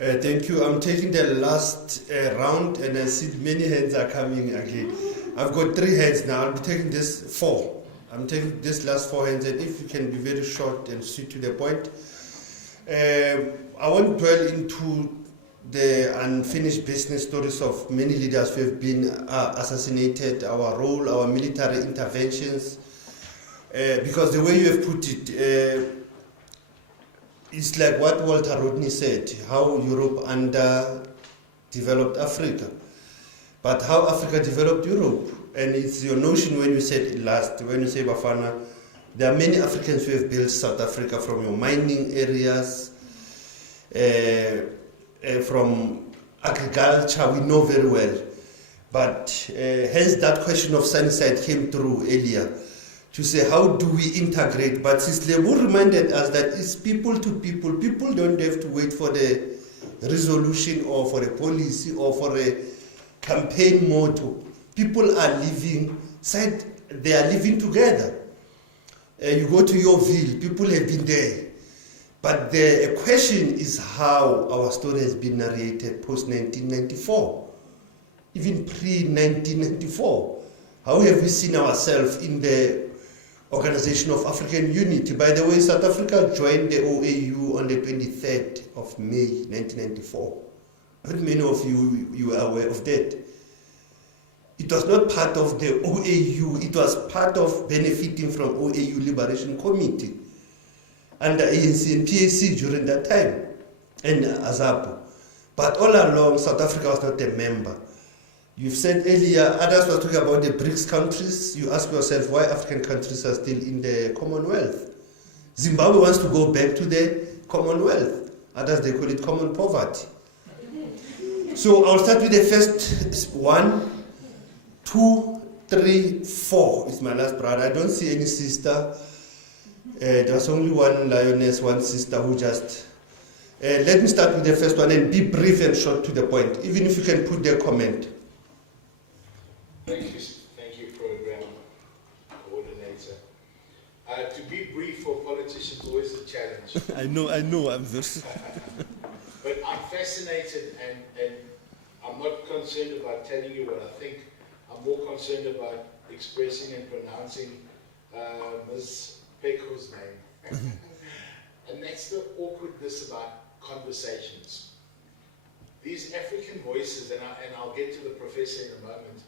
Thank you. I'm taking the last round, and I see many hands are coming again. I've got 3 hands now. I'll be taking this 4. I'm taking this last 4 hands, and if you can be very short and straight to the point. I won't dwell into the unfinished business stories of many leaders who have been assassinated, our role, our military interventions, because the way you have put it, it's like what Walter Rodney said, how Europe underdeveloped Africa, but how Africa developed Europe. And it's your notion when you said it last, when you say Bafana There are many Africans who have built South Africa, from your mining areas, from agriculture, we know very well. But hence that question of Sunnyside came through earlier, to say how do we integrate. But Sis Lebu reminded us that it's people to people. People don't have to wait for the resolution or for a policy or for a campaign motto. People are living, they are living together. You go to Yeoville, people have been there. But the question is how our story has been narrated post-1994, even pre-1994. How have we seen ourselves in the Organization of African Unity? By the way, South Africa joined the OAU on the 23rd of May 1994. Not many of you are aware of that. It was not part of the OAU, it was part of benefiting from OAU Liberation Committee under ANC and PAC during that time, and AZAPO. But all along, South Africa was not a member. You've said earlier, others were talking about the BRICS countries. You ask yourself why African countries are still in the Commonwealth. Zimbabwe wants to go back to the Commonwealth. Others, they call it common poverty. So I'll start with the first 1, 2, 3, 4 is my last brother. I don't see any sister. There was only one lioness, one sister who just... let me start with the first one and be brief and short to the point, even if you can put their comment. Thank you, Program Coordinator. To be brief for politicians is always a challenge. I know, I'm very... But I'm fascinated and I'm not concerned about telling you what I think. I'm more concerned about expressing and pronouncing Ms. Peko's name. And that's the awkwardness about conversations. These African voices, and I'll get to the professor in a moment,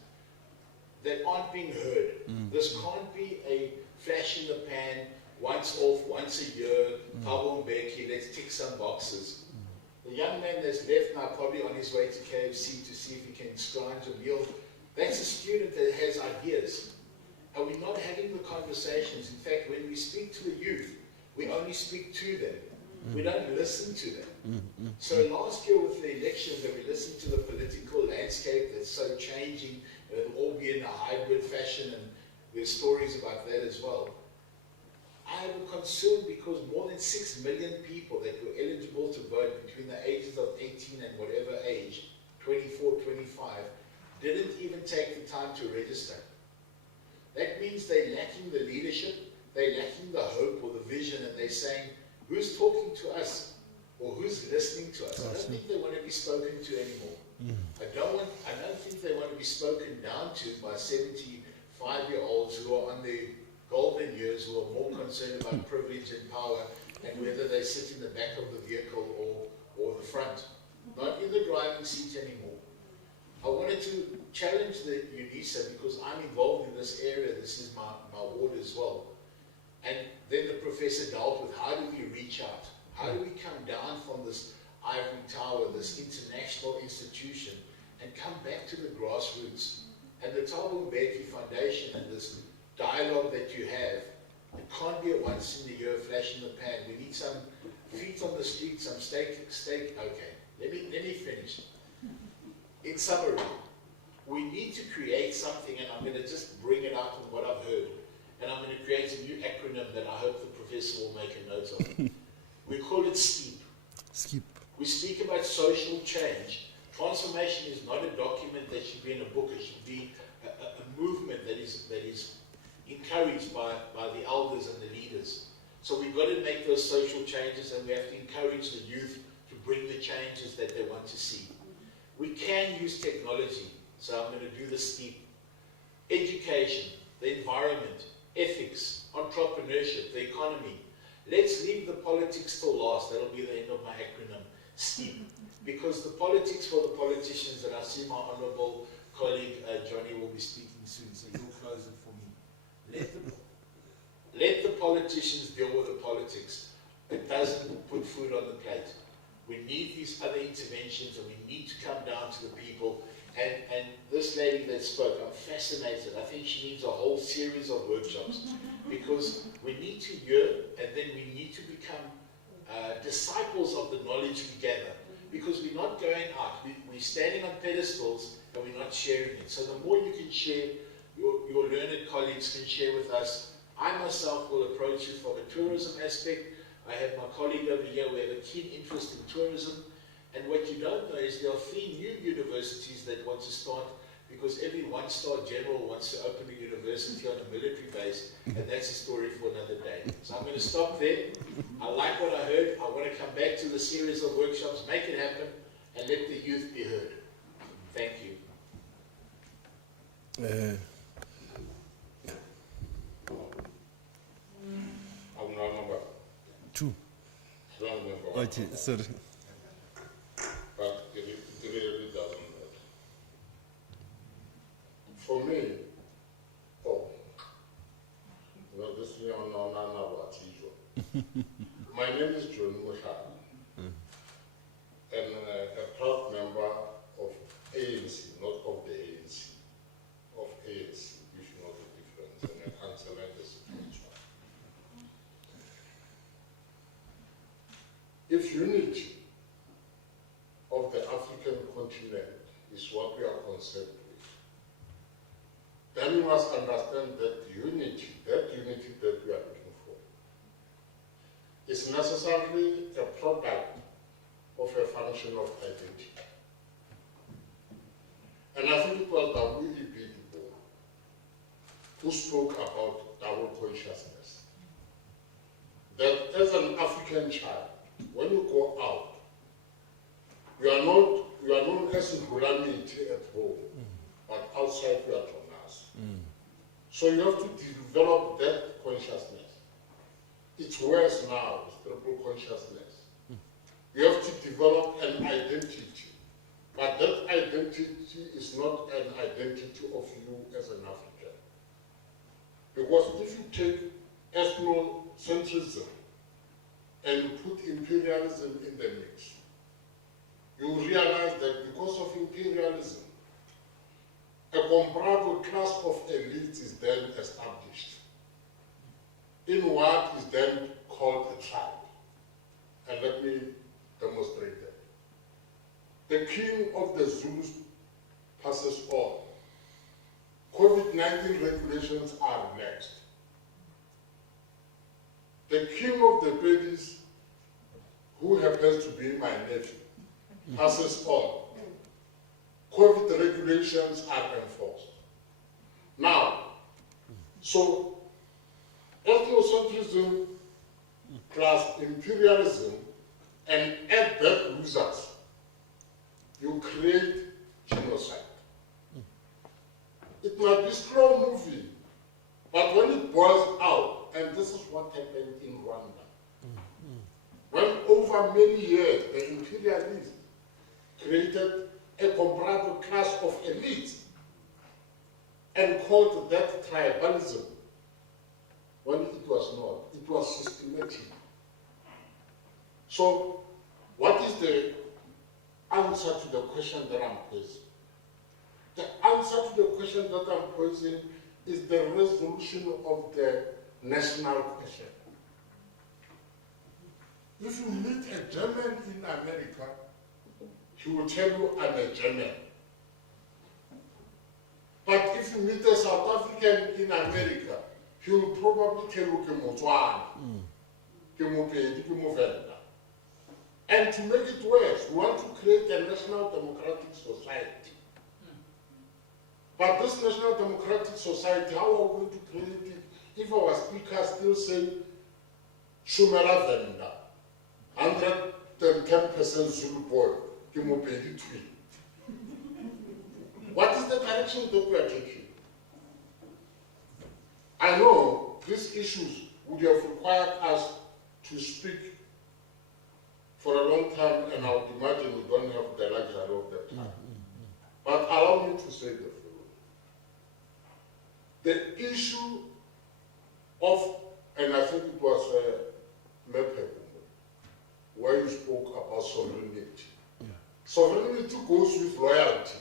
that aren't being heard. This can't be a flash in the pan, once off, once a year, Thabo Mbeki, let's tick some boxes. The young man that's left now, probably on his way to KFC to see if he can scrounge a meal, that's a student that has ideas. And we're not having the conversations. In fact, when we speak to the youth, we only speak to them. We don't listen to them. So last year with the elections, and we listened to the political landscape that's so changing, it'll all be in a hybrid fashion, and there's stories about that as well. I have a concern because more than 6 million people that were eligible to vote between the ages of 18 and whatever age, 24, 25, didn't even take the time to register. That means they're lacking the leadership, they're lacking the hope or the vision, and they're saying, who's talking to us or who's listening to us? I don't think they want to be spoken to anymore. I don't think they want to be spoken down to by 75-year-olds who are on their golden years, who are more concerned about privilege and power and whether they sit in the back of the vehicle or the front. Not in the driving seat anymore. I wanted to challenge the UNISA because I'm involved in this area. This is my ward as well. And then the professor dealt with how do we reach out? How do we come down from this ivory tower, this international institution, and come back to the grassroots? And the Thabo Mbeki Foundation and this dialogue that you have, it can't be a once in a year flash in the pan. We need some feet on the street, some steak. Okay, let me finish. In summary, we need to create something, and I'm going to just bring it out of what I've heard, and I'm going to create a new acronym that I hope the professor will make a note of. We call it STEEP. Skip. We speak about social change. Transformation is not a document that should be in a book. It should be a movement that is encouraged by the elders and the leaders. So we've got to make those social changes, and we have to encourage the youth to bring the changes that they want to see. We can use technology, so I'm going to do the STEEP. Education, the environment, ethics, entrepreneurship, the economy. Let's leave the politics till last. That'll be the end of my acronym, STEEP. Because the politics for the politicians, and I see my honorable colleague Johnny will be speaking soon, so he'll close it for me. Let the politicians deal with the politics. It doesn't put food on the plate. We need these other interventions, and we need to come down to the people. And this lady that spoke, I'm fascinated. I think she needs a whole series of workshops because we need to hear and then we need to become disciples of the knowledge we gather. Because we're not going out, we're standing on pedestals and we're not sharing it. So the more you can share, your learned colleagues can share with us. I myself will approach it from a tourism aspect. I have my colleague over here who have a keen interest in tourism. And what you don't know is there are 3 new universities that want to start, because every one-star general wants to open a university on a military base, and that's a story for another day. So I'm going to stop there. I like what I heard. I want to come back to the series of workshops, make it happen, and let the youth be heard. Thank you. I'm not number 2. wrong number. Okay, sorry. But it really doesn't matter. For me, this is my name is John Mushak, and a proud member of ANC, not of the ANC, of ANC, if you know the difference, and a councillor in the situation. If unity of the African continent is what we are concerned with, then we must understand that unity that we are looking for, is necessarily a product of a function of identity. And I think it was W.E.B. Du Bois who spoke about double consciousness. That as an African child, when you go out, you are known as Nhulamiti at home, but outside you are Jonas. So you have to develop that consciousness. It's worse now, it's triple consciousness. You have to develop an identity, but that identity is not an identity of you as an African. Because if you take ethnocentrism and you put imperialism in the mix, you realize that because of imperialism, a comparable class of elites is then established in what is then called a tribe. And let me demonstrate that. The king of the Zulus passes on. COVID-19 regulations are relaxed. The king of the Pedis, who happens to be my nephew, passes on. COVID regulations are enforced. Now, so ethnocentrism plus imperialism, and add that losers, you create genocide. It might be a slow movie, but when it boils out, and this is what happened in Rwanda, when over many years the imperialists created a comparable class of elites and called that tribalism, when it was not, it was systematic. So, what is the answer to the question that I'm posing? The answer to the question that I'm posing is the resolution of the national question. If you meet a German in America, he will tell you, I'm a German. But if you meet a South African in America, he will probably tell you, and to make it worse, we want to create a national democratic society. But this national democratic society, how are we going to create it if our speakers still say, Shumela Venda, 110% Zulu boy, what is the direction that we are taking? I know these issues would have required us to speak for a long time, and I would imagine we don't have the luxury of that time. But allow me to say the following. The issue of, and I think it was Mepe, where you spoke about sovereignty. Sovereignty goes with loyalty.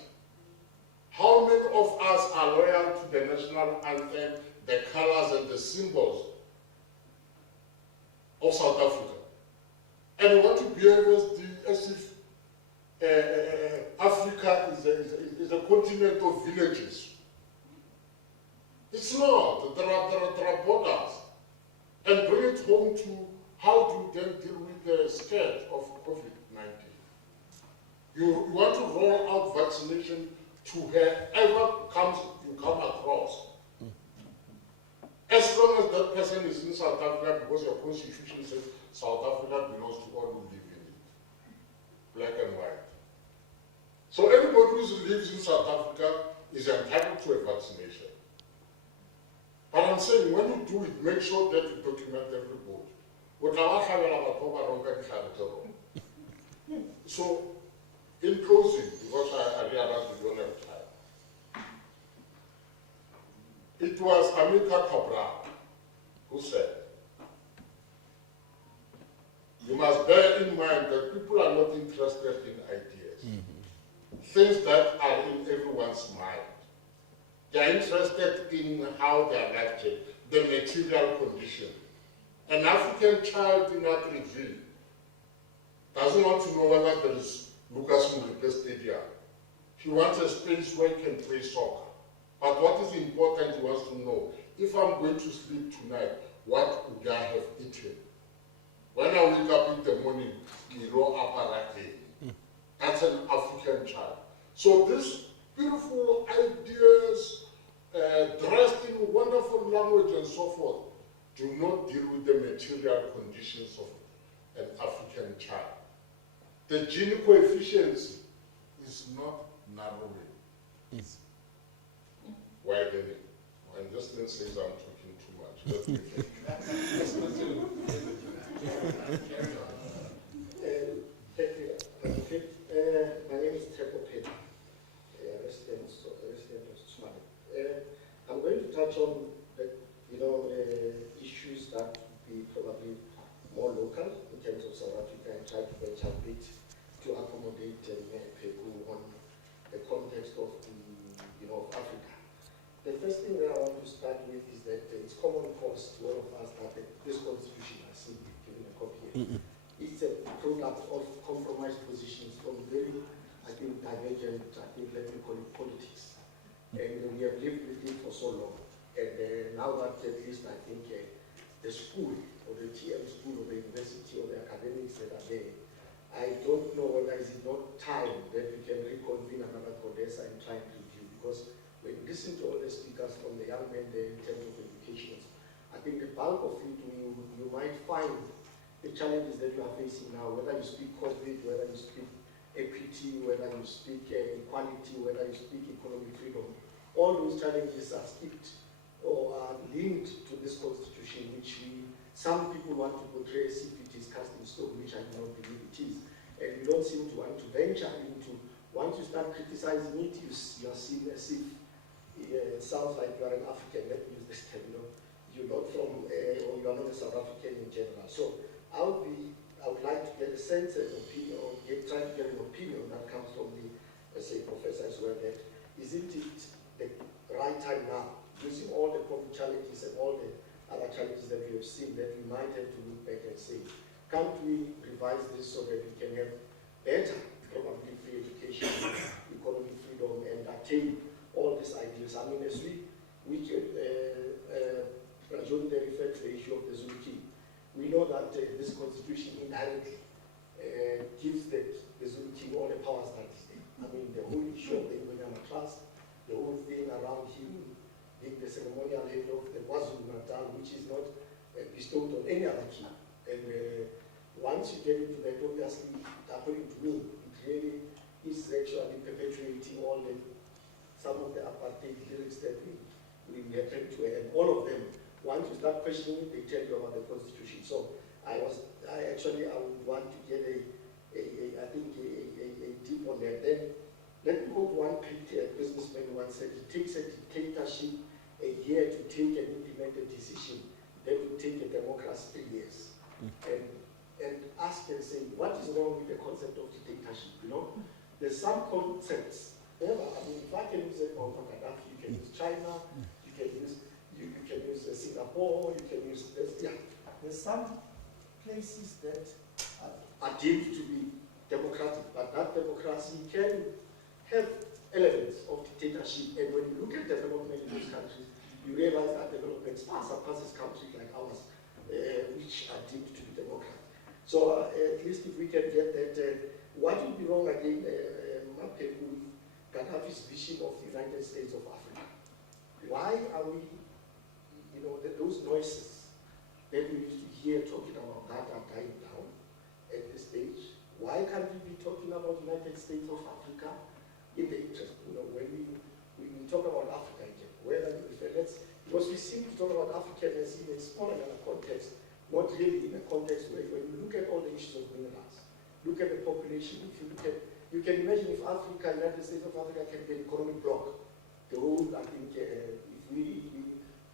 How many of us are loyal to the national anthem, the colors and the symbols of South Africa. And we want to behave as if Africa is a continent of villages. It's not. There are borders. And bring it home to how to then deal with the spread of COVID-19. You want to roll out vaccination to whoever you come across. As long as that person is in South Africa, because your constitution says South Africa belongs to all who live in it, black and white. So anybody who lives in South Africa is entitled to a vaccination. But I'm saying, when you do it, make sure that you document every vote. So, in closing, because I realize we don't have time, it was Amilcar Cabral who said, you must bear in mind that people are not interested in ideas, things that are in everyone's mind. They are interested in how they are lectured, the material condition. An African child in Agriculture doesn't want to know whether there is Lucas Muripe Stadium. He wants a space where he can play soccer. But what is important, he wants to know, if I'm going to sleep tonight, what would I have eaten? When I wake up in the morning, that's an African child. So this beautiful ideas, dressed in wonderful language and so forth, do not deal with the material conditions of an African child. The Gini coefficient is not narrowing, it's widening. And just then says I'm talking too much. Thank you. My name is Tepo Peter, resident of Tsumane. I'm going to touch on issues that would be probably more local in terms of South Africa and try to venture a bit to accommodate people on the context of of Africa. The first thing that I want to start with is that it's common cause to all of us that this constitution has seen given a copy here. It's a product of compromised positions from very, I think, divergent, let me call it politics. And we have lived with it for so long. And now that at least I think the school, or the TM school, or the university, or the academics that are there, I don't know whether is it not time that we can reconvene another CODESA and try and review. Because when you listen to all the speakers from the young men there in terms of education, I think the bulk of it, you might find the challenges that you are facing now, whether you speak COVID, whether you speak equity, whether you speak equality, whether you speak economic freedom, all those challenges are skipped or are linked to this constitution, which some people want to portray as if it is cast in stone, which I do not believe it is. And you don't seem to want to venture into, once you start criticizing it, you are seen as if it sounds like you are an African, let me use this term, you're not from, or you are not a South African in general. So I would like to get a sense and opinion, or try to get an opinion that comes from the, let's say, professor as well, that isn't it the right time now, using all the COVID challenges and all the other challenges that we have seen, that we might have to look back and say, can't we revise this so that we can have better, probably free education, economic freedom, and attain all these ideals? I mean, as Rajon referred to the issue of the Zulu King. We know that this constitution indirectly gives the Zulu King all the powers that is there. I mean, the whole issue of the Ingonyama Trust, the whole thing around him being the ceremonial head of the KwaZulu-Natal, which is not bestowed on any other king. And once you get into that, obviously, according to me, it really is actually perpetuating some of the apartheid lyrics that we attend to, and all of them, once you start questioning, they tell you about the constitution. So I would want to get a deep on that. Then let me quote one businessman once said, it takes a dictatorship a year to take and implement a decision that will take a democracy 3 years. And ask and say, what is wrong with the concept of dictatorship? There's some concepts. I mean, if I can use Gaddafi, you can use China, you can use Singapore, you can use, there's some places that are deemed to be democratic, but that democracy can have elements of dictatorship. And when you look at development in those countries, you realize that development far surpasses countries like ours, which are deemed to be democratic. So at least if we can get that, what would be wrong again, with Gaddafi's vision of the United States of Africa? Why are we, those noises that we used to hear talking about that are dying down at this stage? Why can't we be talking about United States of Africa in the interest, when we talk about Africa again, whether you refer, because we seem to talk about Africa as in a smaller context, not really in a context where when you look at all the issues of minerals, look at the population, if you look at, you can imagine if Africa, United States of Africa can be an economic bloc, the whole, I think, if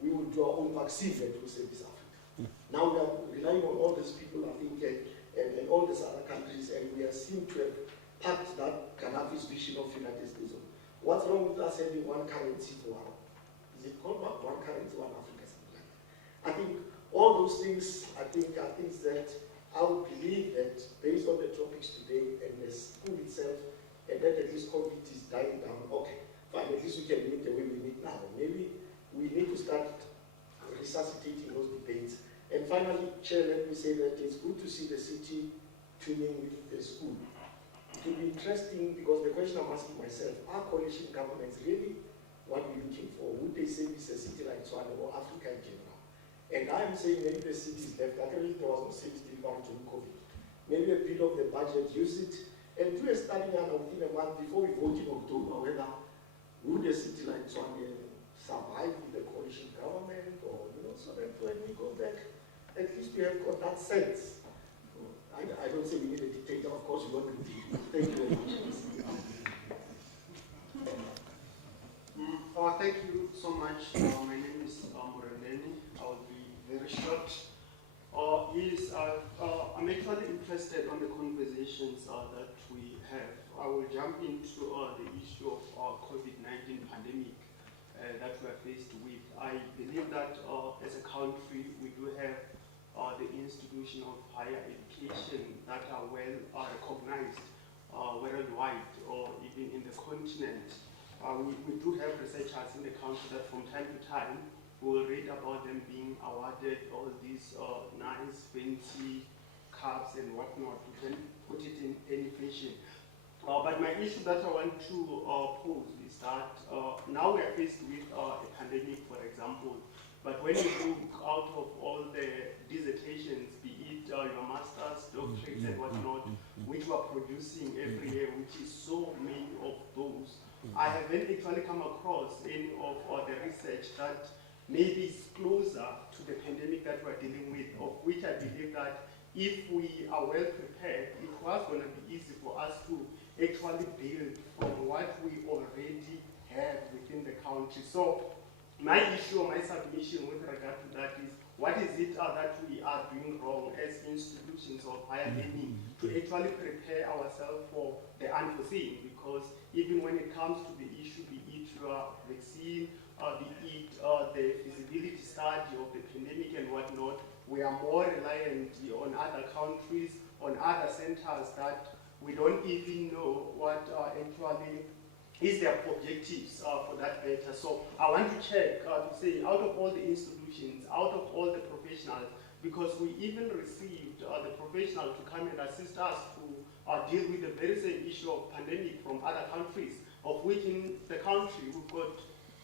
we would do our own vaccine that will save this Africa. Now we are relying on all these people, I think, and all these other countries, and we are seen to have packed that Gaddafi's vision of United States. What's wrong with us having one currency for our? Is it called one currency, one Africa, something like that? I think all those things, are things that I would believe that based on the topics today and the school itself, and that at least COVID is dying down, okay, fine, at least we can meet the way we meet now. Maybe we need to start resuscitating those debates. And finally, Chair, let me say that it's good to see the city tuning with the school. It will be interesting because the question I'm asking myself, are coalition governments really what we're looking for? Would they say this is a city like Tswane or Africa in general? And I'm saying maybe the city is left. Actually, there was no city delivered during COVID. Maybe a bit of the budget, use it, and do a study within a month before we vote in October whether would a city like Tswane survive with the coalition government, or so that when we go back, at least we have got that sense. I don't say we need a dictator, of course we want to be. Thank you very much. Thank you so much. My name is Moreleni. I will be very short. I'm actually interested on the conversations that we have. I will jump into the issue of COVID-19 pandemic that we are faced with. I believe that as a country we do have the institution of higher education that are well recognized worldwide or even in the continent. We do have researchers in the country that from time to time will read about them being awarded all these nice, fancy cups and whatnot. You can put it in any fashion. But my issue that I want to pose is that now we are faced with a pandemic, for example. But when you look out of all the dissertations, be it your master's, doctorates and whatnot, which we are producing every year, which is so many of those, I haven't actually come across any of the research that maybe is closer to the pandemic that we're dealing with, of which I believe that if we are well prepared, it was going to be easy for us to actually build from what we already have within the country. So my issue or my submission with regard to that is, what is it that we are doing wrong as institutions of higher learning to actually prepare ourselves for the unforeseen? Because even when it comes to the issue, be it your vaccine, be it the feasibility study of the pandemic and whatnot, we are more reliant on other countries, on other centers that we don't even know what actually is their objectives for that matter. So I want to check to say, out of all the institutions, out of all the professionals, because we even received the professional to come and assist us to deal with the very same issue of pandemic from other countries, of which in the country we've got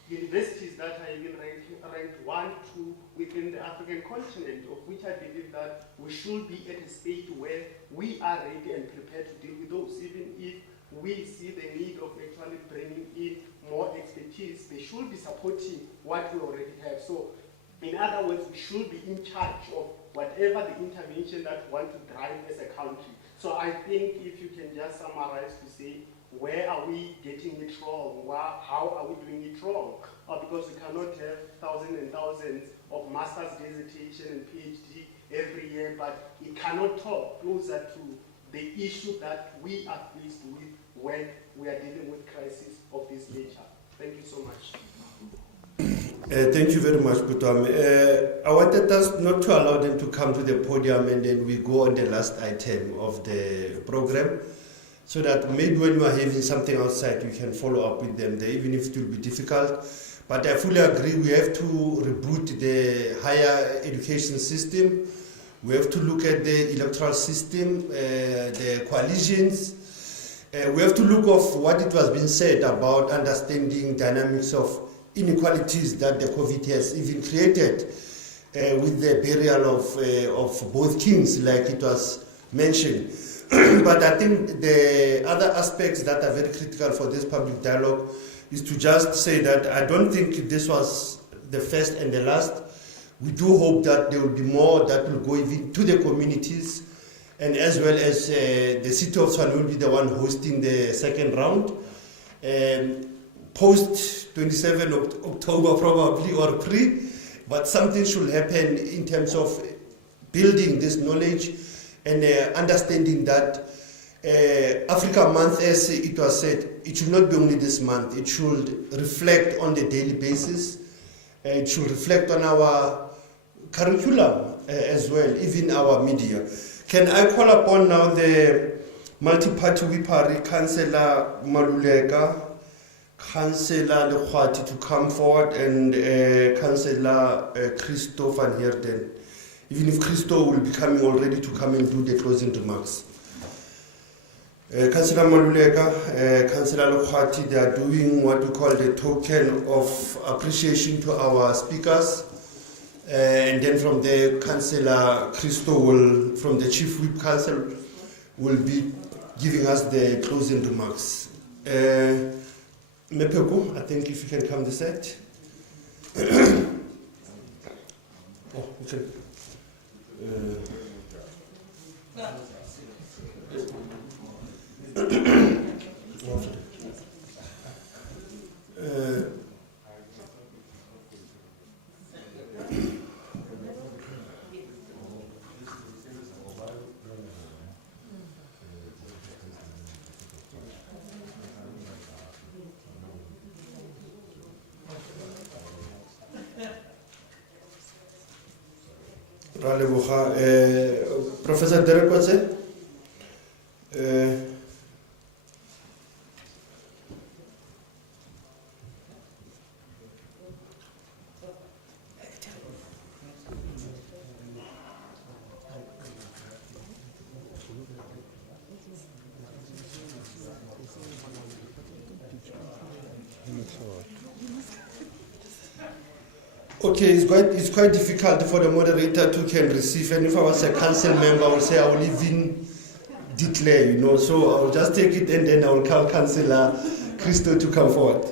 universities that are even ranked 1, 2 within the African continent, of which I believe that we should be at a stage where we are ready and prepared to deal with those, even if we see the need of actually bringing in more expertise. They should be supporting what we already have. So, in other words, we should be in charge of whatever the intervention that we want to drive as a country. So I think if you can just summarize to say, where are we getting it wrong? How are we doing it wrong? Because we cannot have thousands and thousands of master's dissertation and PhD every year, but it cannot talk closer to the issue that we are faced with when we are dealing with crisis of this nature. Thank you so much. Thank you very much, Putam. I wanted us not to allow them to come to the podium and then we go on the last item of the program, so that maybe when we are having something outside, we can follow up with them there, even if it will be difficult. But I fully agree, we have to reboot the higher education system. We have to look at the electoral system, the coalitions. We have to look at what it was being said about understanding dynamics of inequalities that the COVID has even created with the burial of both kings, like it was mentioned. But I think the other aspects that are very critical for this public dialogue is to just say that I don't think this was the first and the last. We do hope that there will be more that will go even to the communities, and as well as the city of Tshwane will be the one hosting the second round. Post 27 October probably, or pre, but something should happen in terms of building this knowledge and understanding that Africa Month, as it was said, it should not be only this month, it should reflect on the daily basis, it should reflect on our curriculum as well, even our media. Can I call upon now the multi-party whipari, Councillor Maluleka, Councillor Lekhwati to come forward, and Councillor Christo van Heerden, even if Christo will be coming already to come and do the closing remarks. Councillor Maluleka, Councillor Lekhwati, they are doing what we call the token of appreciation to our speakers. And then from there, Councillor Christo will, from the Chief Whip Council, will be giving us the closing remarks. Mepeko, I think if you can come this side. Oh, okay. Professor Derek, what's it? Okay, it's quite difficult for the moderator to can receive, and if I was a council member, I would say I will even declare, so I will just take it and then I will call Councillor Christo to come forward.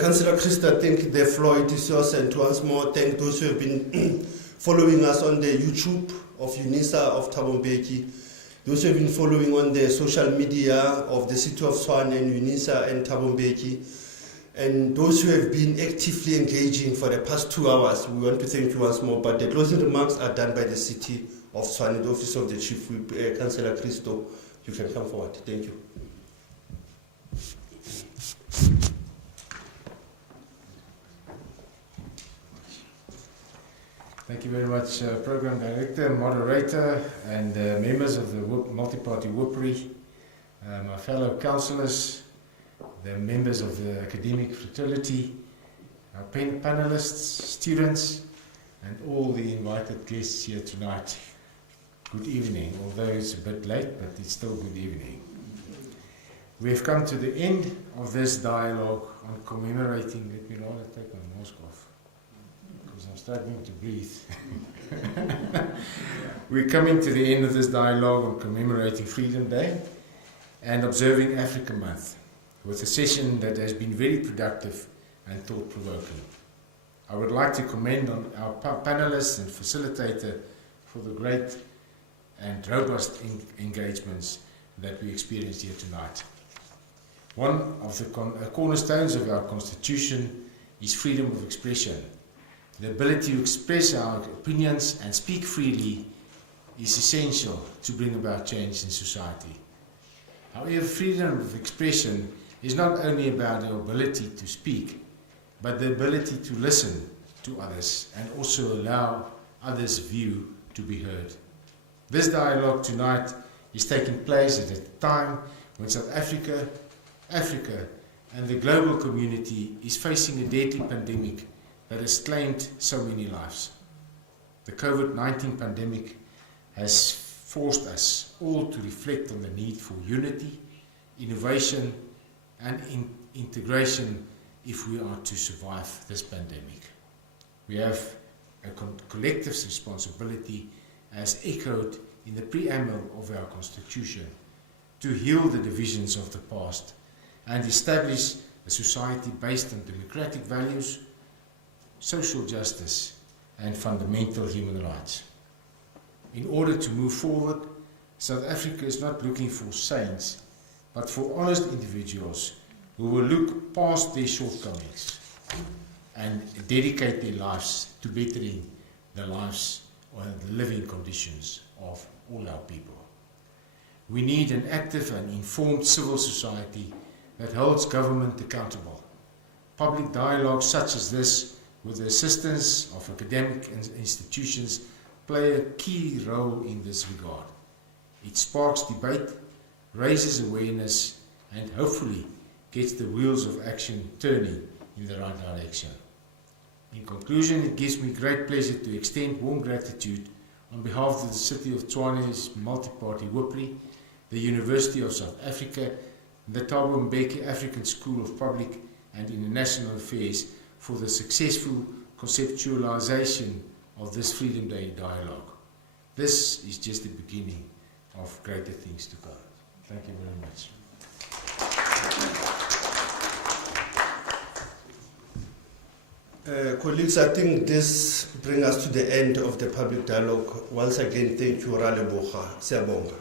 Councillor Christo, I think the floor is yours, and once more thank those who have been following us on the YouTube of UNISA of Thabo Mbeki, those who have been following on the social media of the City of Tshwane and UNISA and Thabo Mbeki, and those who have been actively engaging for the past 2 hours. We want to thank you once more, but the closing remarks are done by the City of Tshwane, the Office of the Chief Whip. Councillor Christo, you can come forward. Thank you. Thank you very much, Program Director, Moderator, and members of the Multi-Party Whippery, my fellow councillors, the members of the academic fraternity, our panelists, students, and all the invited guests here tonight. Good evening, although it's a bit late, but it's still good evening. We have come to the end of this dialogue on commemorating, let me rather take my mask off, because I'm struggling to breathe. We're coming to the end of this dialogue on commemorating Freedom Day and observing Africa Month, with a session that has been very productive and thought-provoking. I would like to commend on our panelists and facilitator for the great and robust engagements that we experienced here tonight. One of the cornerstones of our Constitution is freedom of expression. The ability to express our opinions and speak freely is essential to bring about change in society. However, freedom of expression is not only about the ability to speak, but the ability to listen to others and also allow others' view to be heard. This dialogue tonight is taking place at a time when South Africa, and the global community is facing a deadly pandemic that has claimed so many lives. The COVID-19 pandemic has forced us all to reflect on the need for unity, innovation, and integration if we are to survive this pandemic. We have a collective responsibility, as echoed in the preamble of our Constitution, to heal the divisions of the past and establish a society based on democratic values, social justice, and fundamental human rights. In order to move forward, South Africa is not looking for saints, but for honest individuals who will look past their shortcomings and dedicate their lives to bettering the lives or the living conditions of all our people. We need an active and informed civil society that holds government accountable. Public dialogue such as this, with the assistance of academic institutions, play a key role in this regard. It sparks debate, raises awareness, and hopefully gets the wheels of action turning in the right direction. In conclusion, it gives me great pleasure to extend warm gratitude on behalf of the City of Tshwane's multi-party WIPRI, the University of South Africa, and the Thabo Mbeki African School of Public and International Affairs for the successful conceptualization of this Freedom Day dialogue. This is just the beginning of greater things to come. Thank you very much. Colleagues, I think this brings us to the end of the public dialogue. Once again, thank you, Raleboga, Siyabonga.